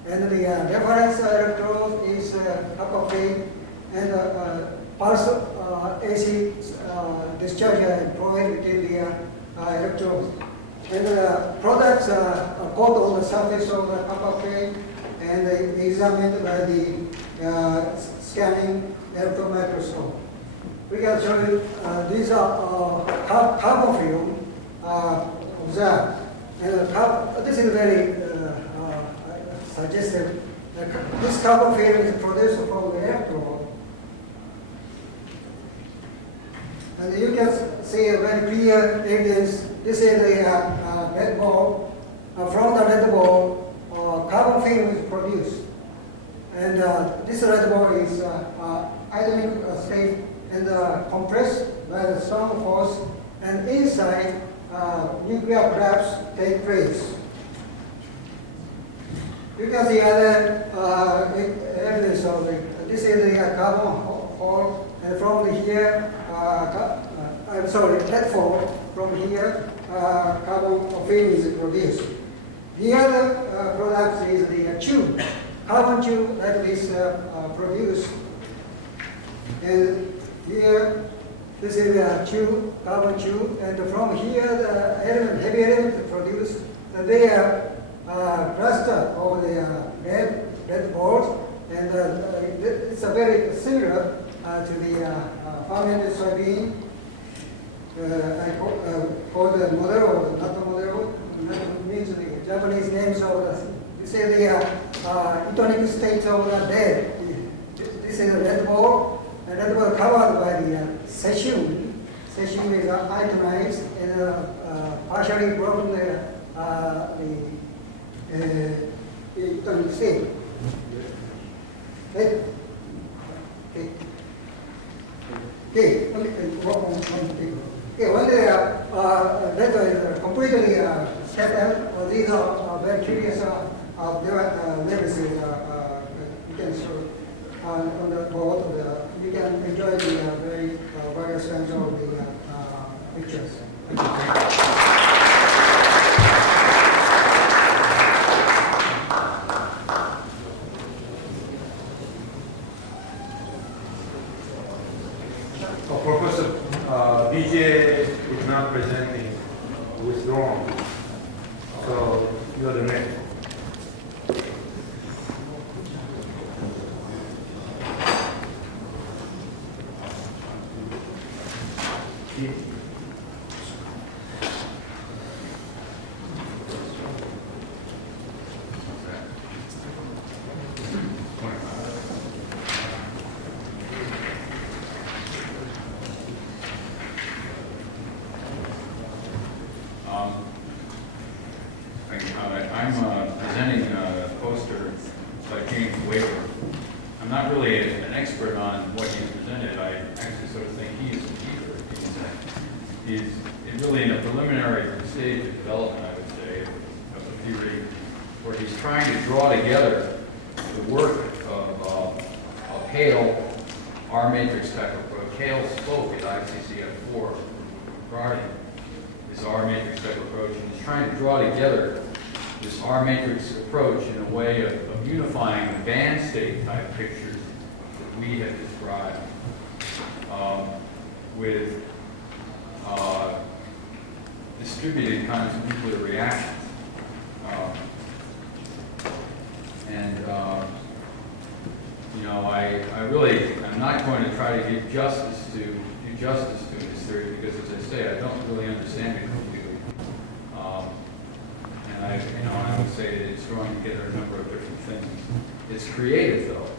And the reference electrode is copper plate, and pulse AC discharge provided between the electrodes. And the products are put on the surface of the copper plate and examined by the scanning electron microscope. We can show you these are carbon film observed. And this is very suggestive. This carbon film is produced from the electrode. And you can see a very clear evidence. This is the lead ball. From the lead ball, carbon film is produced. And this lead ball is ionic state and compressed by the strong force. And inside, nuclear collapse take place. You can see other evidence of it. This is the carbon hole, and from here, I'm sorry, platform. From here, carbon film is produced. The other product is the tube, carbon tube that is produced. And here, this is a tube, carbon tube, and from here, the element, heavy element is produced. And they are clustered over the lead balls, and it's a very similar to the fermented soybean. I call the model, not the model. Means the Japanese names of the. This is the etonic state of the lead. This is the lead ball, and lead ball covered by the cesium. Cesium is ionized and partially broken the etonic state. Okay. When the data is completely set out, these are very curious levels. You can show on the board. You can enjoy the very various kinds of the pictures. Professor BJ is not presenting, withdrawn. So you're the next. I'm presenting a poster by James Waver. I'm not really an expert on what he's presented. I actually sort of think he's a leader. He's really in a preliminary stage of development, I would say, of the theory, where he's trying to draw together the work of Hale, R matrix type approach. Hale spoke at ICCF-7 regarding this R matrix type approach, and he's trying to draw together this R matrix approach in a way of unifying the band state type pictures that we have described with distributed kinds of nuclear reactions. I'm not going to try to do justice to this theory because, as I say, I don't really understand it completely. I would say that it's throwing together a number of different things. It's creative, though.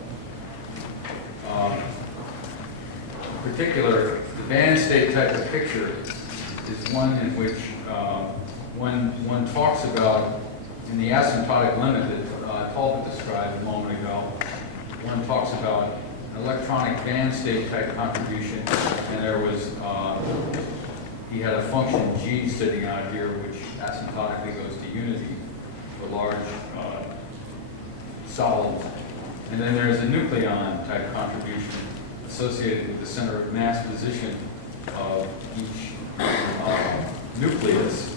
In particular, the band state type of picture is one in which one talks about, in the asymptotic limit that Talbot described a moment ago, one talks about an electronic band state type contribution, and there was he had a function G sitting out here, which asymptotically goes to unity for large solids. And then there's a nucleon type contribution associated with the center of mass position of each nucleus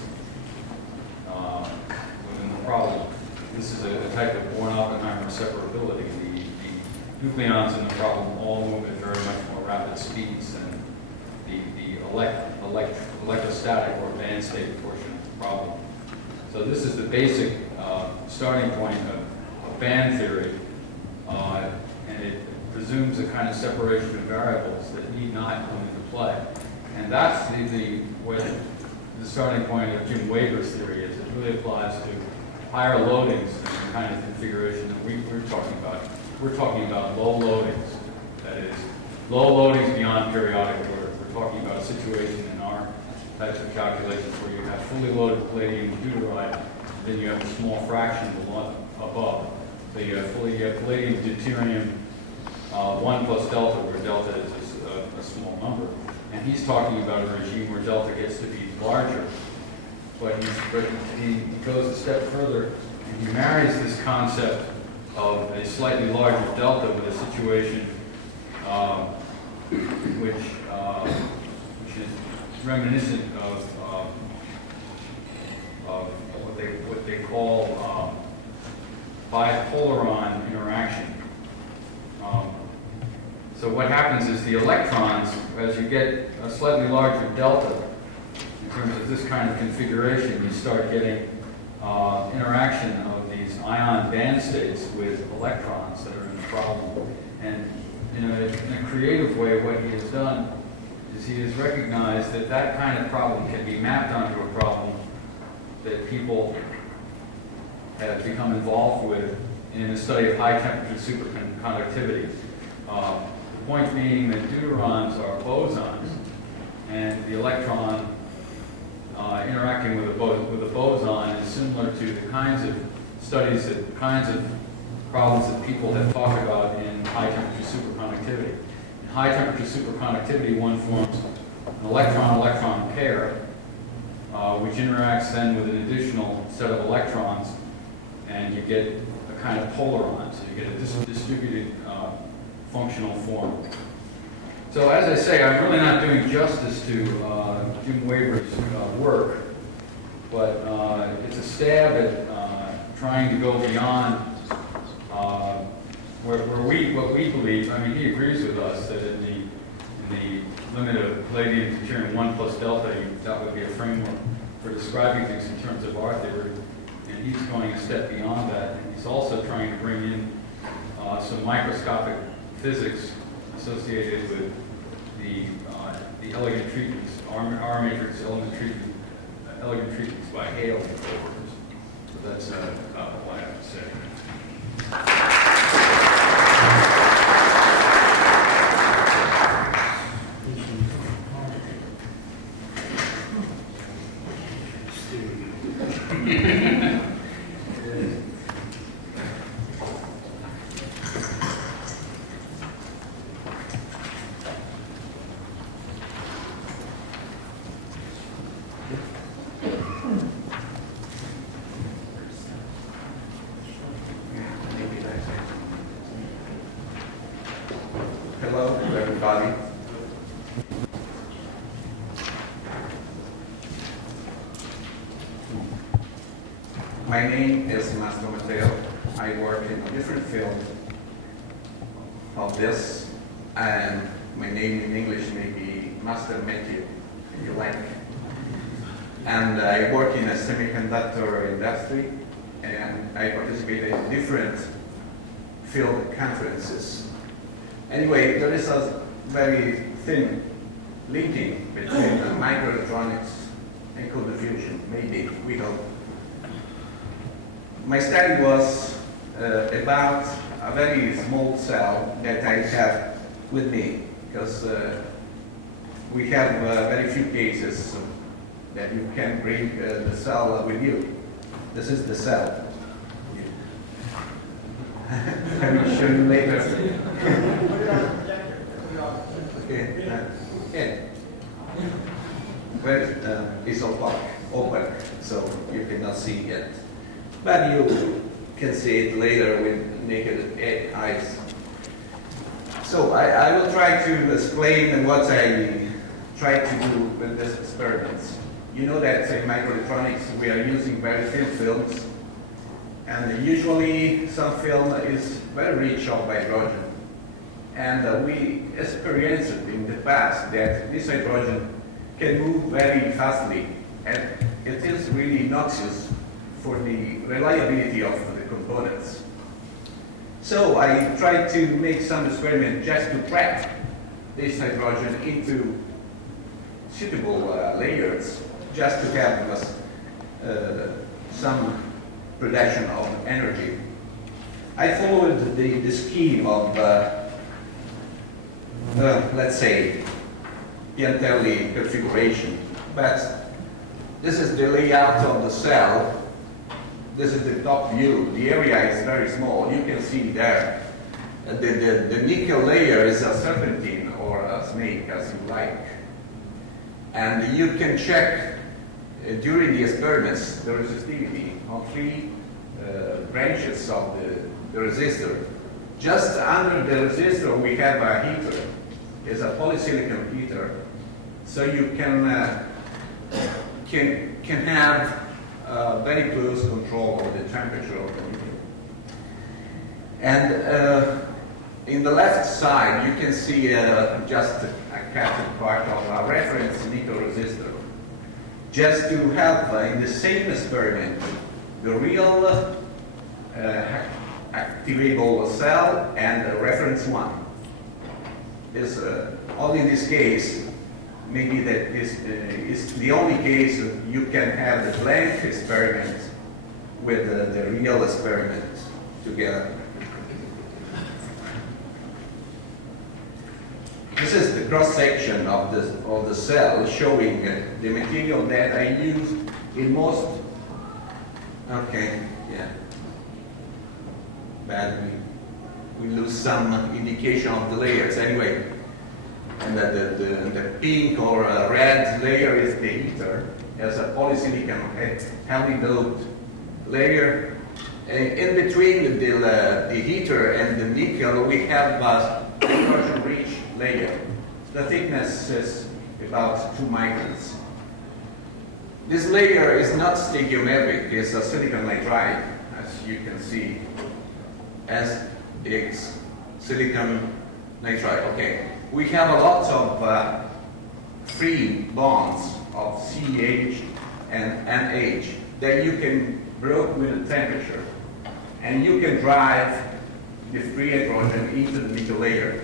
within the problem. This is a type of Born-Oppenheimer separability. The nucleons in the problem all move at very much more rapid speeds than the electrostatic or band state portion of the problem. So this is the basic starting point of band theory, and it presumes a kind of separation of variables that need not come into play. And that's what the starting point of Jim Weber's theory is. It really applies to higher loadings than the kind of configuration that we're talking about. We're talking about low loadings, that is, low loadings beyond periodic order. We're talking about a situation in our types of calculations where you have fully loaded palladium deuteride, then you have a small fraction above. So you have palladium deuterium 1 plus delta, where delta is a small number. And he's talking about a regime where delta gets to be larger. But he goes a step further, and he marries this concept of a slightly larger delta with a situation which is reminiscent of what they call bipolaron interaction. So what happens is the electrons, as you get a slightly larger delta, in terms of this kind of configuration, you start getting interaction of these ion band states with electrons that are in the problem. And in a creative way, what he has done is he has recognized that that kind of problem can be mapped onto a problem that people have become involved with in the study of high temperature superconductivity. The point being that deuterons are bosons, and the electron interacting with a boson is similar to the kinds of studies, the kinds of problems that people have talked about in high temperature superconductivity. In high temperature superconductivity, one forms an electron-electron pair, which interacts then with an additional set of electrons, and you get a kind of polaron. So you get a distributed functional form. So as I say, I'm really not doing justice to Jim Weber's work, but it's a stab at trying to go beyond what we believe. I mean, he agrees with us that in the limit of palladium deuterium 1 plus delta, that would be a framework for describing things in terms of our theory. And he's going a step beyond that. And he's also trying to bring in some microscopic physics associated with the elegant treatments, R matrix elegant treatments by Hale and co-workers. So that's all I have to say. Hello, everybody. My name is Master Mateo. I work in a different field of this, and my name in English may be Master Matthew, if you like. And I work in a semiconductor industry, and I participate in different field conferences. Anyway, there is a very thin linking between microelectronics and cold diffusion, maybe, we hope. My study was about a very small cell that I have with me, because we have very few cases that you can bring the cell with you. This is the cell. I will show you later. Okay. is opaque, so you cannot see it. But you can see it later with naked eyes. So I will try to explain what I try to do with these experiments. You know that in microelectronics we are using very thin films, and usually some film is very rich of hydrogen. And we experienced in the past that this hydrogen can move very fastly, and it is really noxious for the reliability of the components. So I tried to make some experiment just to trap this hydrogen into suitable layers, just to have some production of energy. I followed the scheme of, let's say, Piantelli configuration, but this is the layout of the cell. This is the top view. The area is very small. You can see there. The nickel layer is a serpentine or a snake, as you like. And you can check during the experiments the resistivity on three branches of the resistor. Just under the resistor we have a heater. It's a polysilicon heater, so you can have very close control of the temperature of the heater. And in the left side you can see just a captured part of a reference nickel resistor, just to help in the same experiment the real activable cell and the reference one. This, only in this case, maybe that this is the only case you can have the blank experiment with the real experiment together. This is the cross-section of the cell showing the material that I used in most. Okay, yeah. Bad. We lose some indication of the layers anyway. And the pink or red layer is the heater, as a polysilicon heavily doped layer. In between the heater and the nickel, we have a hydrogen-rich layer. The thickness is about 2 microns. This layer is not stoichiometric, it's a silicon nitride, as you can see, as it's silicon nitride. Okay. We have a lot of free bonds of CH and NH that you can break with the temperature, and you can drive the free hydrogen into the nickel layer.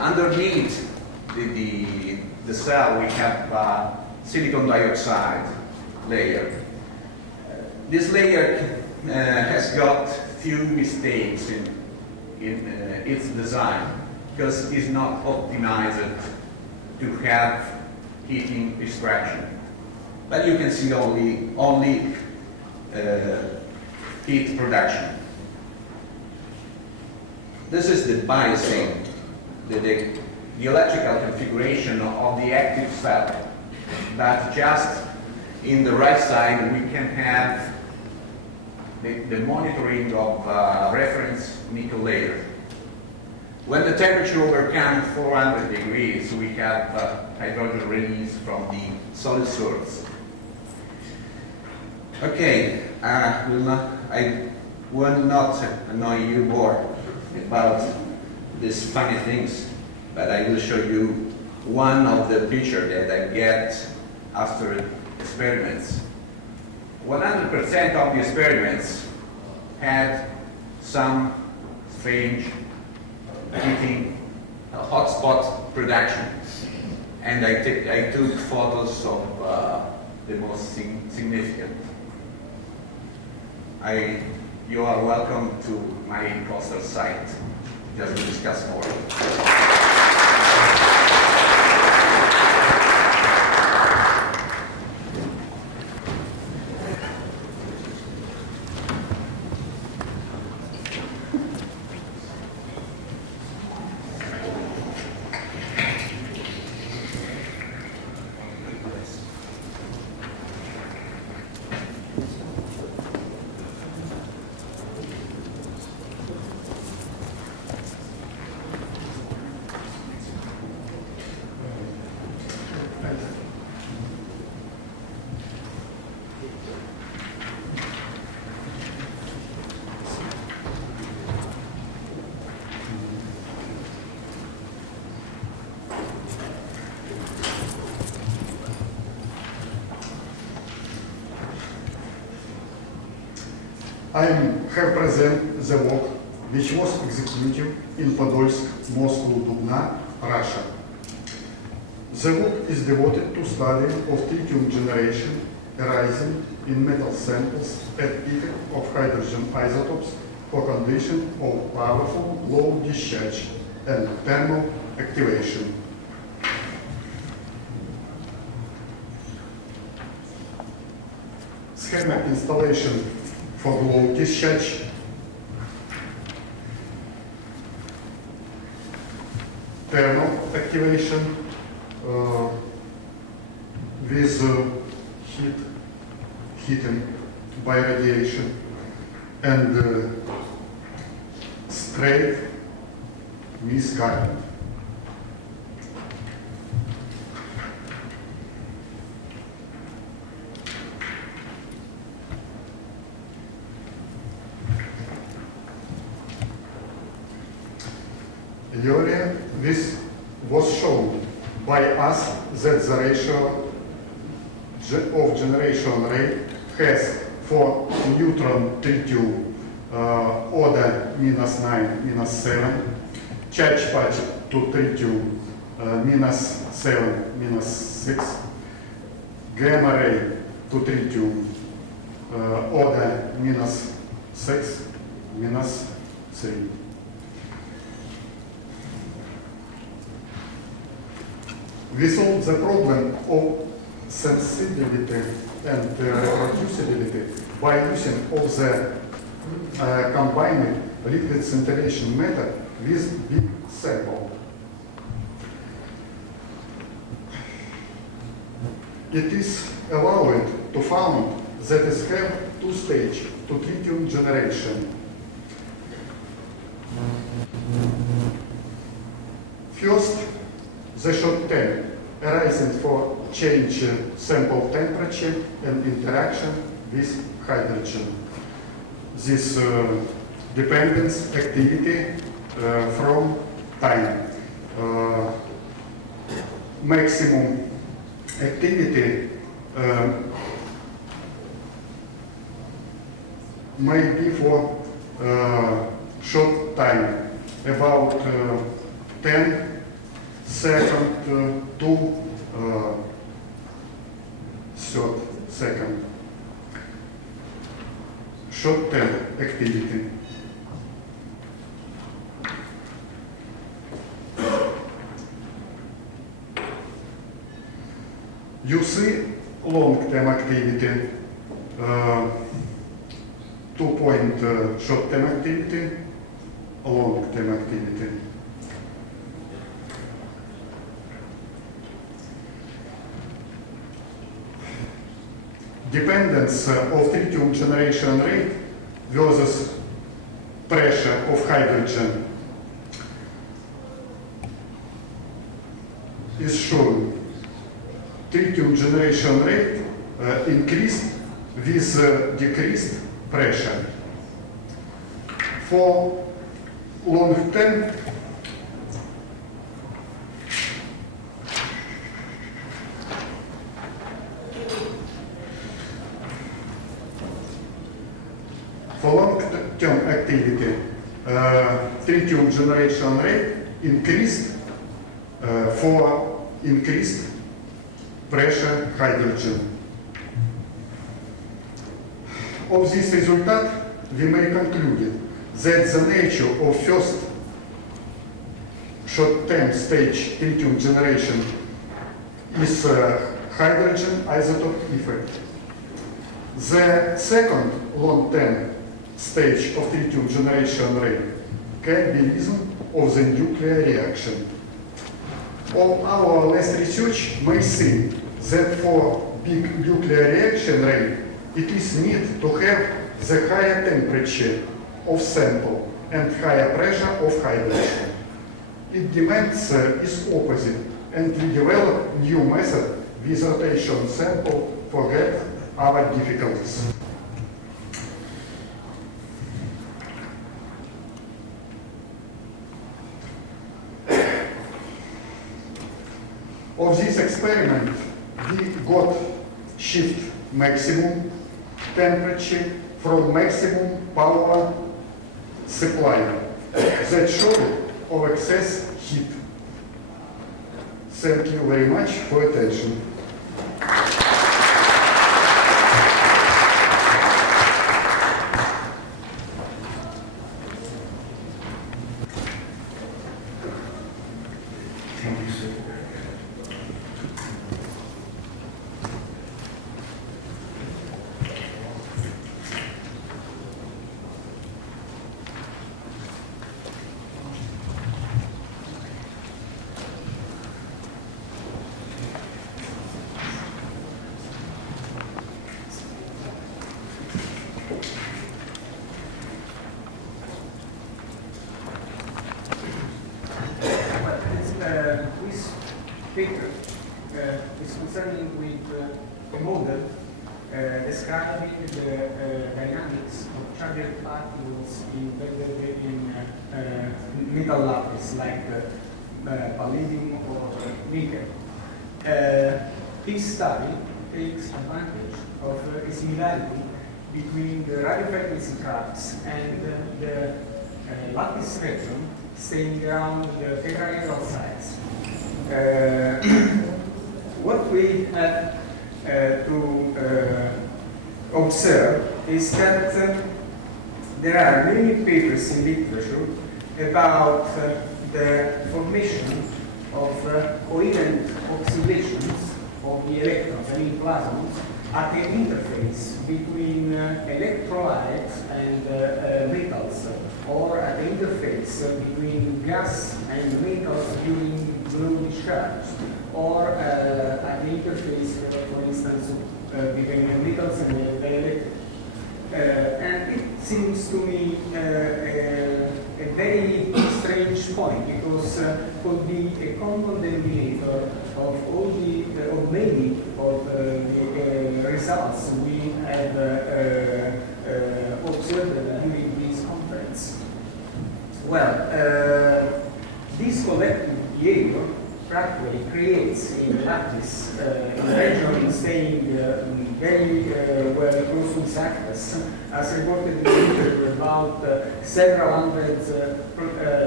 Underneath the cell we have silicon dioxide layer. This layer has got few mistakes in its design, because it's not optimized to have heating extraction. But you can see only heat production. This is the biasing, the electrical configuration of the active cell. But just in the right side we can have the monitoring of reference nickel layer. When the temperature overcomes 400 degrees, we have hydrogen release from the solid source. Okay, I will not annoy you more about these funny things, but I will show you one of the pictures that I get after experiments. 100% of the experiments had some strange heating hotspot production, and I took photos of the most significant. You are welcome to my poster site just to discuss more. I have present the work which was executed in Podolsk, Moscow, Dubna, Russia. The work is devoted to study of tritium generation arising in metal samples at effect of hydrogen isotopes for condition of powerful low discharge and thermal activation. Schema installation for low discharge. Thermal activation with heating by radiation, and straight with current. Earlier, this was shown by us that the ratio of generation rate has for neutron tritium order -9, -7, charge patch to tritium -7, -6, gamma ray to tritium order -6, -3. We solved the problem of sensitivity and reproducibility by using of the combined liquid scintillation method with big sample. It is allowed to found that it have two-stage to tritium generation. First, the short term arising for change sample temperature and interaction with hydrogen. This dependence activity from time. Maximum activity may be for short time, about 10 seconds to 30 seconds. Short-term activity. You see long-term activity, 2-point short-term activity, long-term activity. Dependence of tritium generation rate versus pressure of hydrogen is shown. Tritium generation rate increased with decreased pressure. For long term, long-term activity, tritium generation rate increased for increased pressure hydrogen. Of this result, we may conclude that the nature of first short-term stage tritium generation is hydrogen isotope effect. The second long-term stage of tritium generation rate can be reason of the nuclear reaction. All our last research may see that for big nuclear reaction rate, it is need to have the higher temperature of sample and higher pressure of hydrogen. It demands is opposite, and we develop new method with rotation sample forget our difficulties. Of this experiment, we got shift maximum temperature from maximum power supply that show of excess heat. Thank you very much for attention. This paper is concerning with a model describing the dynamics of charged particles embedded in metal lattice like palladium or nickel. This study takes advantage of a similarity between the radio frequency tracks and the lattice region staying around the tetrahedral sides. What we have to observe is that there are many papers in literature about the formation of coherent oscillations of the electrons, I mean plasmons, at the interface between electrolytes and metals, or at the interface between gas and metals during glow discharge, or at the interface, for instance, between the metals and the electric. And it seems to me a very strange point, because could be a common denominator of all the, of many of the results we have observed during this conference. Well, this collective behavior practically creates in lattice a region staying very well close to its axis, as reported in the literature about several hundred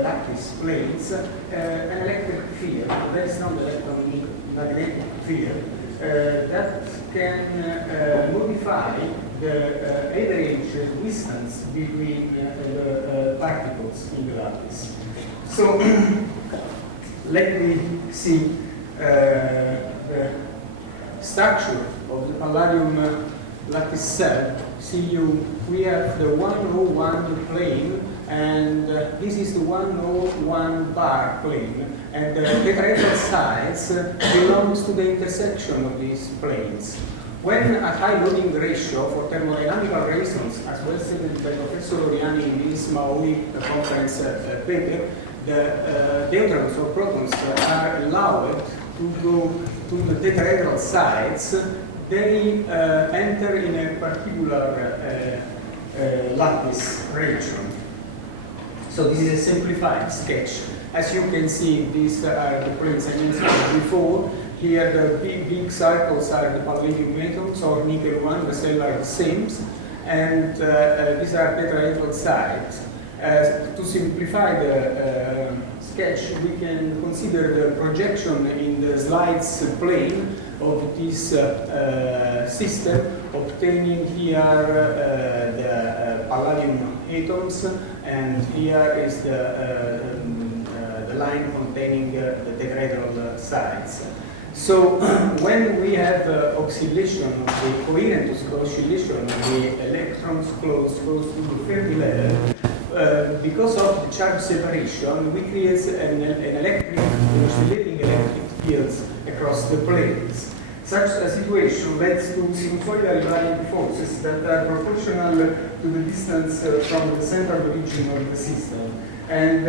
lattice plates, an electric field, a very strong electromagnetic field, that can modify the average distance between the particles in the lattice. So, let me see the structure of the palladium lattice cell. We have the 101 plane, and this is the 101 bar plane, and the tetrahedral sides belongs to the intersection of these planes. When a high loading ratio for thermodynamical reasons, as well stated by Professor Oriani in this Maui conference paper, the neutrons or protons are allowed to go to the tetrahedral sides. They enter in a particular lattice region. So this is a simplified sketch. As you can see, these are the planes I mentioned before. Here the big circles are the palladium atoms, or nickel 1, the stellar seams, and these are tetrahedral sides. To simplify the sketch, we can consider the projection in the slides plane of this system, obtaining here the palladium atoms, and here is the line containing the tetrahedral sides. So when we have oscillation, the coherent oscillation of the electrons close to the Fermi level, because of the charge separation, we create an oscillating electric fields across the planes. Such a situation leads to sinusoidal varying forces that are proportional to the distance from the central region of the system. And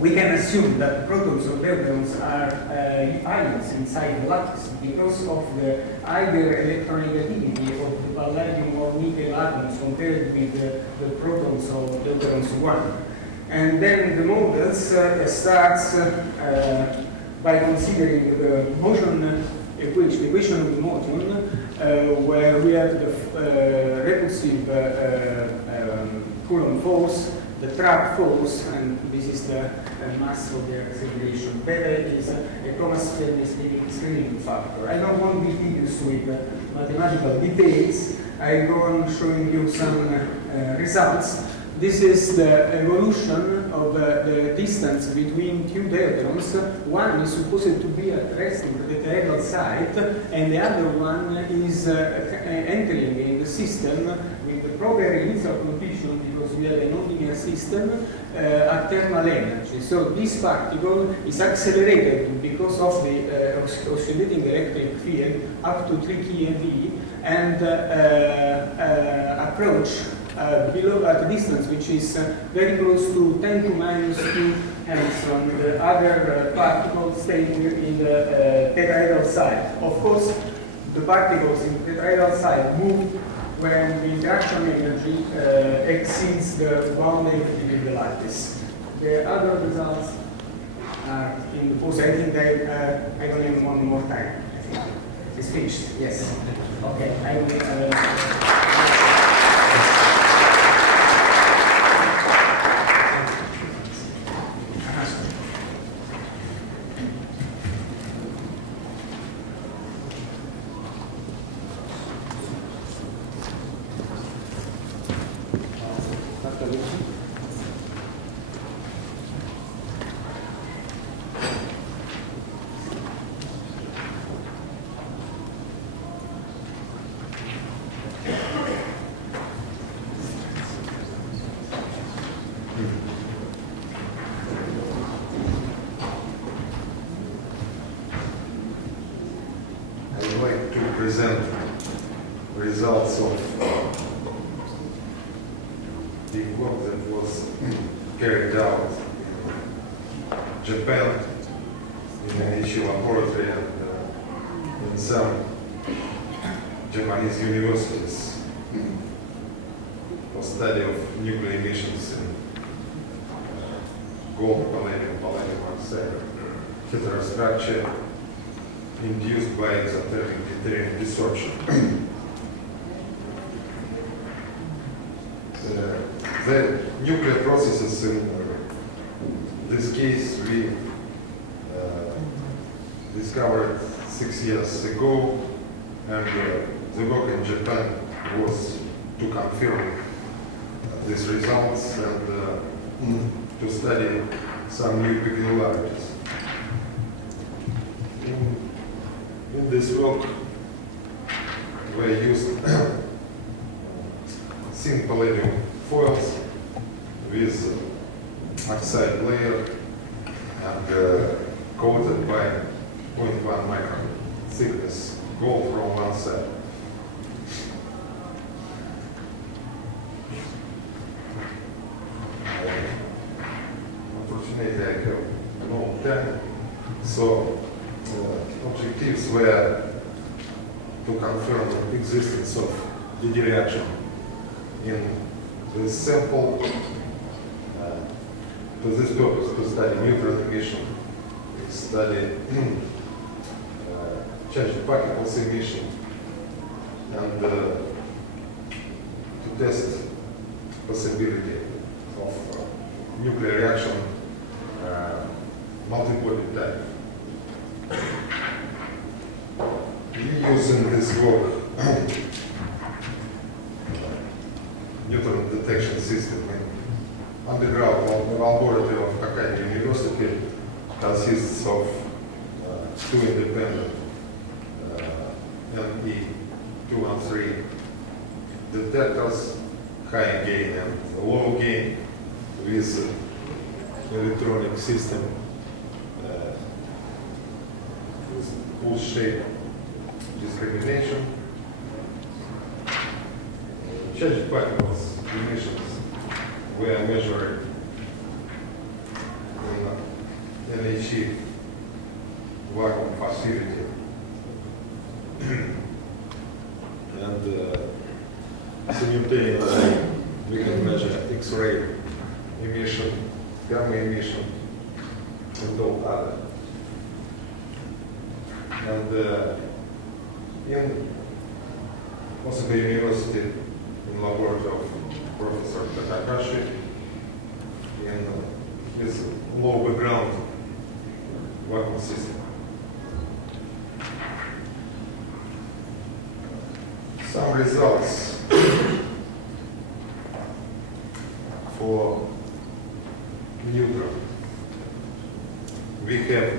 we can assume that protons or neutrons are ions inside the lattice because of the higher electronegativity of the palladium or nickel atoms compared with the protons or neutrons 1. And then the models starts by considering the motion equation, the equation of the motion, where we have the repulsive Coulomb force, the trap force, and this is the mass of the acceleration. Beta is a chromosphere screening factor. I don't want to be tedious with mathematical details. I go on showing you some results. This is the evolution of the distance between two deuterons. One is supposed to be at rest in the tetrahedral site, and the other one is entering in the system with the proper initial condition, because we have a nonlinear system at thermal energy. So this particle is accelerated because of the oscillating electric field up to 3 keV and approach below at a distance which is very close to 10 to minus 2 angstrom. The other particles stay in the tetrahedral site. Of course, the particles in the tetrahedral site move when the interaction energy exceeds the boundary between the lattice. The other results are in the post. I think I don't need one more time. I think it's finished. Yes. Okay. I will. Present results of the work that was carried out in Japan in an issue laboratory and in some Japanese universities for study of nuclear emissions in gold, palladium, oxide, heterostructure induced by exothermic deuterium desorption. The nuclear processes in this case we discovered 6 years ago, and the work in Japan was to confirm these results and to study some new peculiarities. In this work, we used thin palladium foils with oxide layer and coated by 0.1 micron thickness gold from one side. Unfortunately, I have no time, so objectives were to confirm the existence of DD reaction in this sample. To this purpose, to study neutron emission, to study charged particles emission, and to test possibility of nuclear reaction multi-body type. We use in this work neutron detection system. Underground laboratory of Hagelstein University consists of two independent NE2 and 3 detectors, high gain and low gain, with electronic system with pulse shape discrimination, charged particles emissions were measured in NHE vacuum facility. And simultaneously we can measure X-ray emission, gamma emission, and all other. And in Osaka University in laboratory of Professor Takahashi in his low background vacuum system. Some results for neutron. We have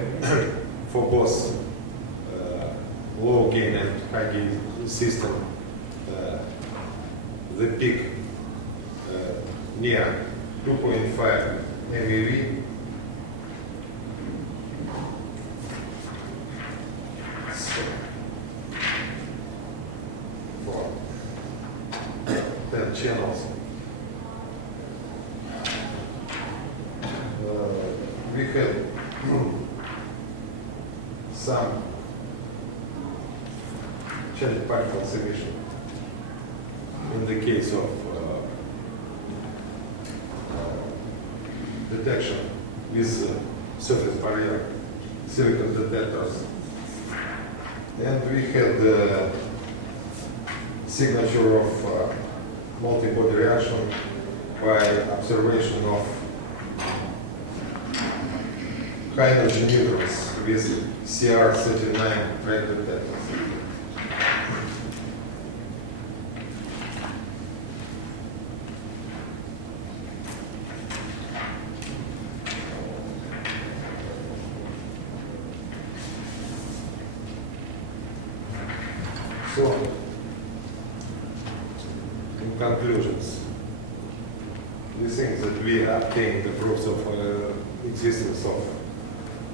for both low gain and high gain system the peak near 2.5 MeV. For 10 channels. We have some charged particles emission in the case of detection with surface barrier silicon detectors. And we had the signature of multi-body reaction by observation of high energy neutrons with CR39 track detectors. So, in conclusions, we think that we obtained the proofs of existence of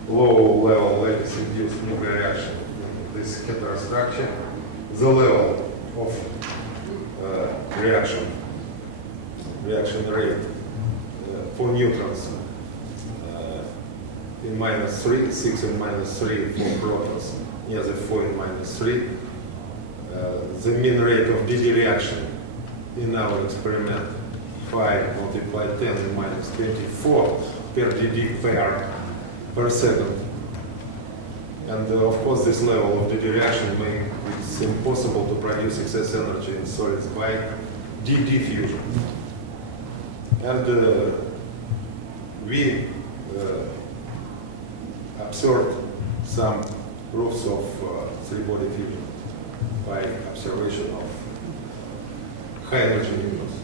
low-level lattice-induced nuclear reaction in this heterostructure. The level of reaction rate for neutrons in -3, 6 and -3 for protons near the 4 and -3. The mean rate of DD reaction in our experiment 5 multiplied 10 to -24 per DD pair per second. And of course this level of DD reaction makes it impossible to produce excess energy in solids by diffusion. And we observed some proofs of three-body fusion by observation of high energy neutrons.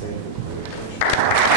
Thank you very much.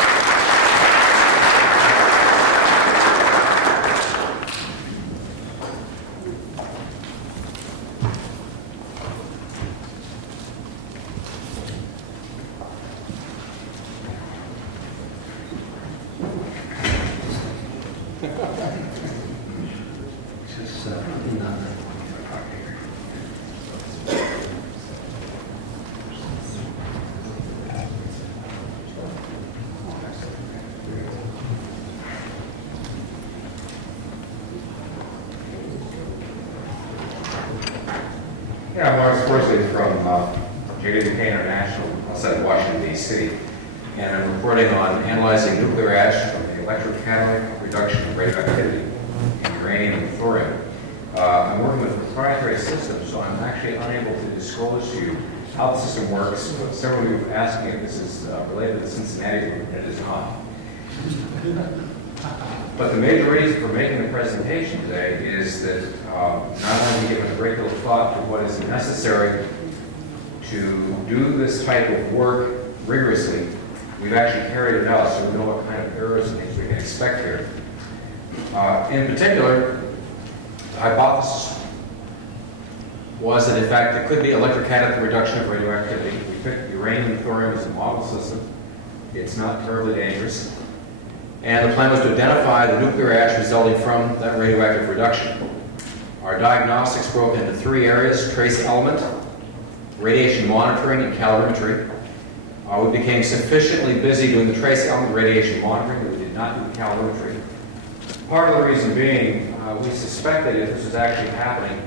outside Washington, D.C. And I'm reporting on analyzing nuclear ash from the electrocathode reduction of radioactivity in uranium and thorium. I'm working with a proprietary system, so I'm actually unable to disclose to you how the system works. But several of you have asked me if this is related to the Cincinnati group, and it is not. But the major reason for making the presentation today is that not only given a great deal of thought to what is necessary to do this type of work rigorously, we've actually carried it out so we know what kind of errors and things we can expect here. In particular, the hypothesis was that in fact there could be electrocathode reduction of radioactivity. We picked uranium and thorium as a model system. It's not terribly dangerous. And the plan was to identify the nuclear ash resulting from that radioactive reduction. Our diagnostics broke into three areas: trace element, radiation monitoring, and calorimetry. We became sufficiently busy doing the trace element radiation monitoring that we did not do calorimetry. Part of the reason being, we suspected if this was actually happening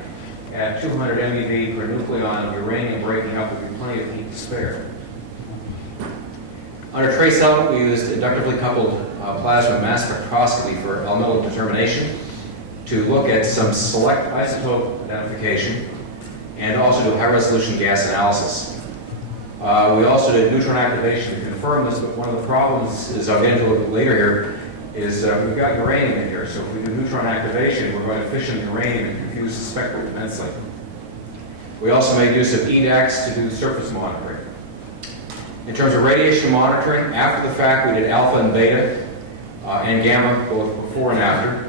at 200 MeV per nucleon of uranium breaking up, there would be plenty of heat to spare. Under trace element, we used inductively coupled plasma mass spectroscopy for elemental determination to look at some select isotope identification and also do high-resolution gas analysis. We also did neutron activation to confirm this, but one of the problems is, I'll get into it later here, is we've got uranium in here. So if we do neutron activation, we're going to fission uranium and confuse the spectrum immensely. We also made use of EDAX to do surface monitoring. In terms of radiation monitoring, after the fact, we did alpha and beta and gamma, both before and after.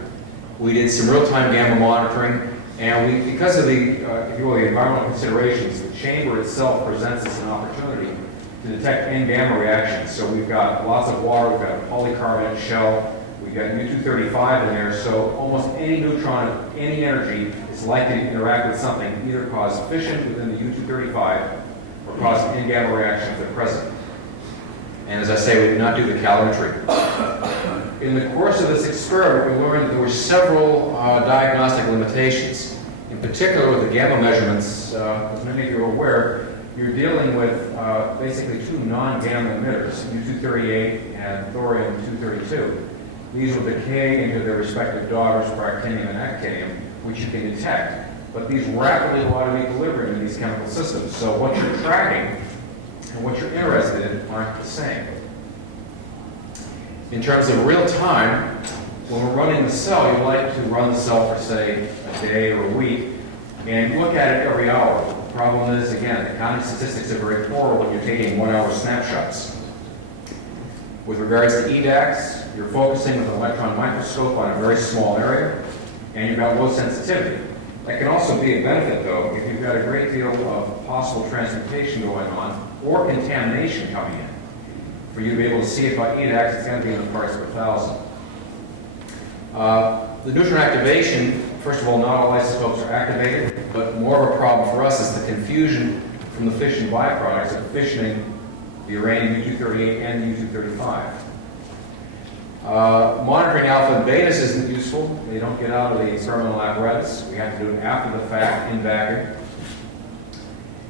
We did some real-time gamma monitoring, and because of the, if you will, the environmental considerations, the chamber itself presents us an opportunity to detect N-gamma reactions. So we've got lots of water, we've got a polycarbonate shell, we've got U-235 in there, so almost any neutron of any energy is likely to interact with something, either cause fission within the U-235 or cause an N-gamma reaction if they're present. And as I say, we did not do the calorimetry. In the course of this experiment, we learned that there were several diagnostic limitations. In particular, with the gamma measurements, as many of you are aware, you're dealing with basically two non-gamma emitters, U-238 and thorium-232. These will decay into their respective daughters, practinium and actinium, which you can detect. But these rapidly go out of equilibrium in these chemical systems. So what you're tracking and what you're interested in aren't the same. In terms of real time, when we're running the cell, you like to run the cell for, say, a day or a week, and look at it every hour. The problem is, again, the counting statistics are very poor when you're taking 1 hour snapshots. With regards to EDAX, you're focusing with an electron microscope on a very small area, and you've got low sensitivity. That can also be a benefit, though, if you've got a great deal of possible transmutation going on or contamination coming in. For you to be able to see it by EDAX, it's going to be in the parts per thousand. The neutron activation, first of all, not all isotopes are activated, but more of a problem for us is the confusion from the fission byproducts of fissioning the uranium U-238 and U-235. Monitoring alpha and betas isn't useful. They don't get out of the experimental apparatus. We have to do it after the fact, in vacuum.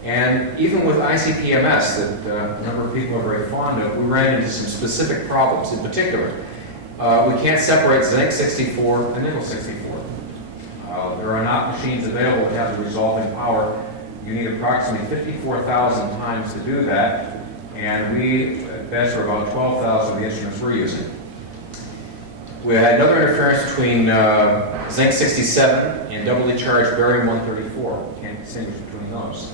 And even with ICP-MS, that a number of people are very fond of, we ran into some specific problems. In particular, we can't separate zinc-64 and nickel-64. There are not machines available that have the resolving power. You need approximately 54,000 times to do that, and we, at best, are about 12,000 of the instruments we're using. We had another interference between zinc-67 and doubly charged barium-134. Can't distinguish between those.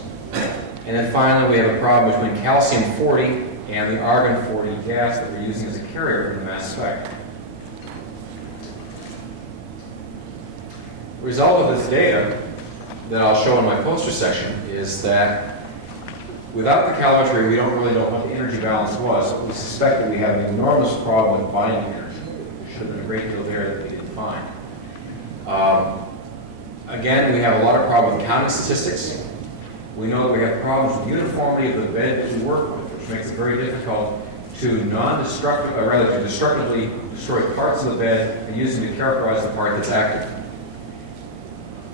And then finally, we have a problem between calcium-40 and the argon-40 gas that we're using as a carrier in the mass spec. The result of this data that I'll show in my poster section is that without the calorimetry, we don't really know what the energy balance was, but we suspect that we have an enormous problem with binding energy. There should have been a great deal there that we didn't find. Again, we have a lot of problems with counting statistics. We know that we have problems with uniformity of the bed to work with, which makes it very difficult to to destructively destroy parts of the bed and use them to characterize the part that's active.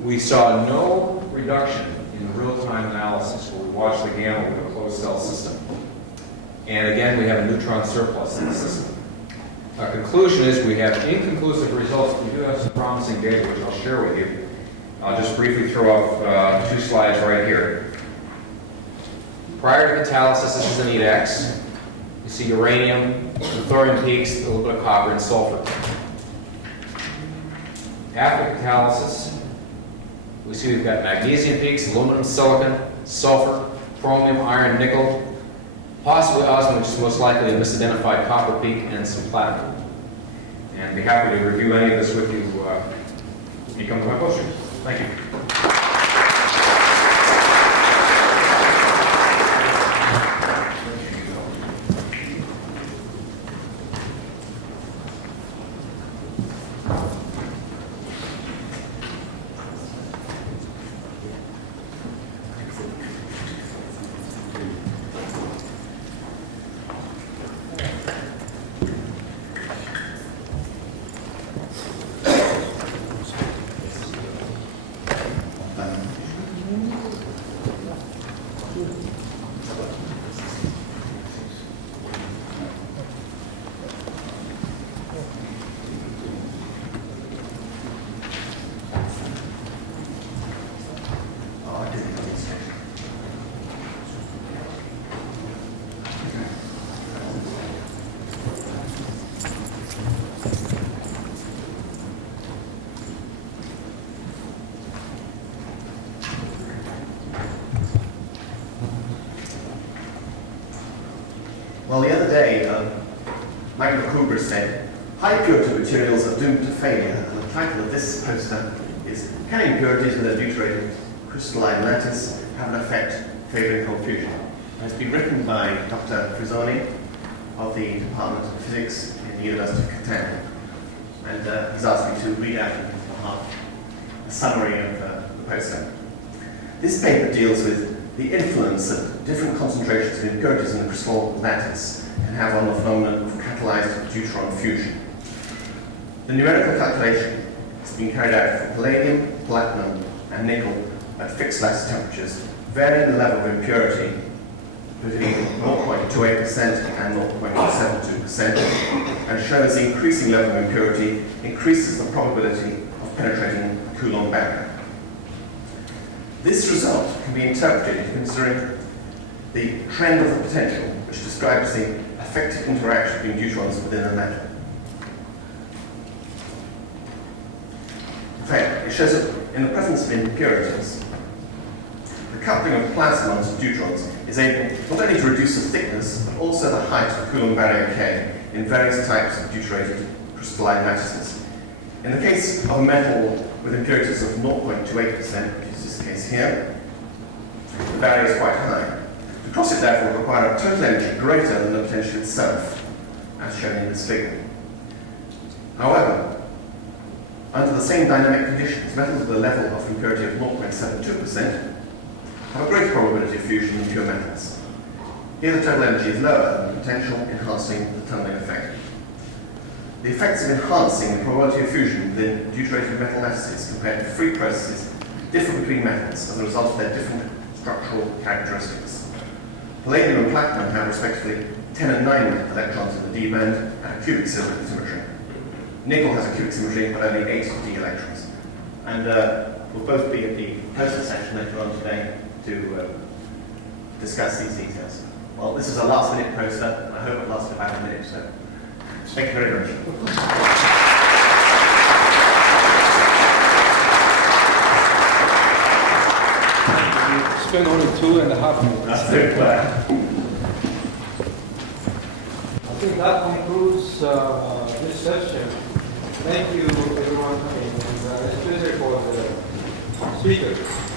We saw no reduction in the real-time analysis where we watched the gamma with a closed cell system. And again, we have a neutron surplus in the system. Our conclusion is we have inconclusive results. We do have some promising data, which I'll share with you. I'll just briefly throw up 2 slides right here. Prior to catalysis, this is an EDAX. You see uranium, the thorium peaks, a little bit of copper and sulfur. After catalysis, we see we've got magnesium peaks, aluminum, silicon, sulfur, chromium, iron, nickel, possibly osmium, which is most likely a misidentified copper peak, and some platinum. And I'd be happy to review any of this with you when you come to my poster. Thank you. Well, the other day, Michael Kruger said, high purity materials are doomed to failure. And the title of this poster is, Can impurities with a deuterated crystalline lattice have an effect favoring cold fusion? And it's been written by Dr. Frisoni of the Department of Physics in the University of Catania. And he's asked me to read out on his behalf a summary of the poster. This paper deals with the influence that different concentrations of impurities in the crystal lattice can have on the phenomenon of catalyzed deuteron fusion. The numerical calculation has been carried out for palladium, platinum, and nickel at fixed lattice temperatures, varying the level of impurity between 0.28% and 0.72%, and shows the increasing level of impurity increases the probability of penetrating the Coulomb barrier. This result can be interpreted considering the trend of the potential, which describes the effective interaction between deuterons within a metal. In fact, it shows that in the presence of impurities, the coupling of plasmons to deuterons is able not only to reduce the thickness, but also the height of Coulomb barrier K in various types of deuterated crystalline lattices. In the case of a metal with impurities of 0.28%, which is this case here, the barrier is quite high. To cross it, therefore, will require a total energy greater than the potential itself, as shown in this figure. However, under the same dynamic conditions, metals with a level of impurity of 0.72% have a greater probability of fusion than pure metals. Here the total energy is lower than the potential, enhancing the tunneling effect. The effects of enhancing the probability of fusion within deuterated metal lattices compared to free processes differ between metals as a result of their different structural characteristics. Palladium and platinum have respectively 10 and 9 electrons in the D band at a cubic symmetry. Nickel has a cubic symmetry but only 8 D electrons. And we'll both be at the poster section later on today to discuss these details. Well, this is a last minute poster, and I hope it lasted about a minute, so thank you very much. Spend only 2.5 minutes. That's very clear. I think that concludes this session. Thank you, everyone, and especially for the speakers.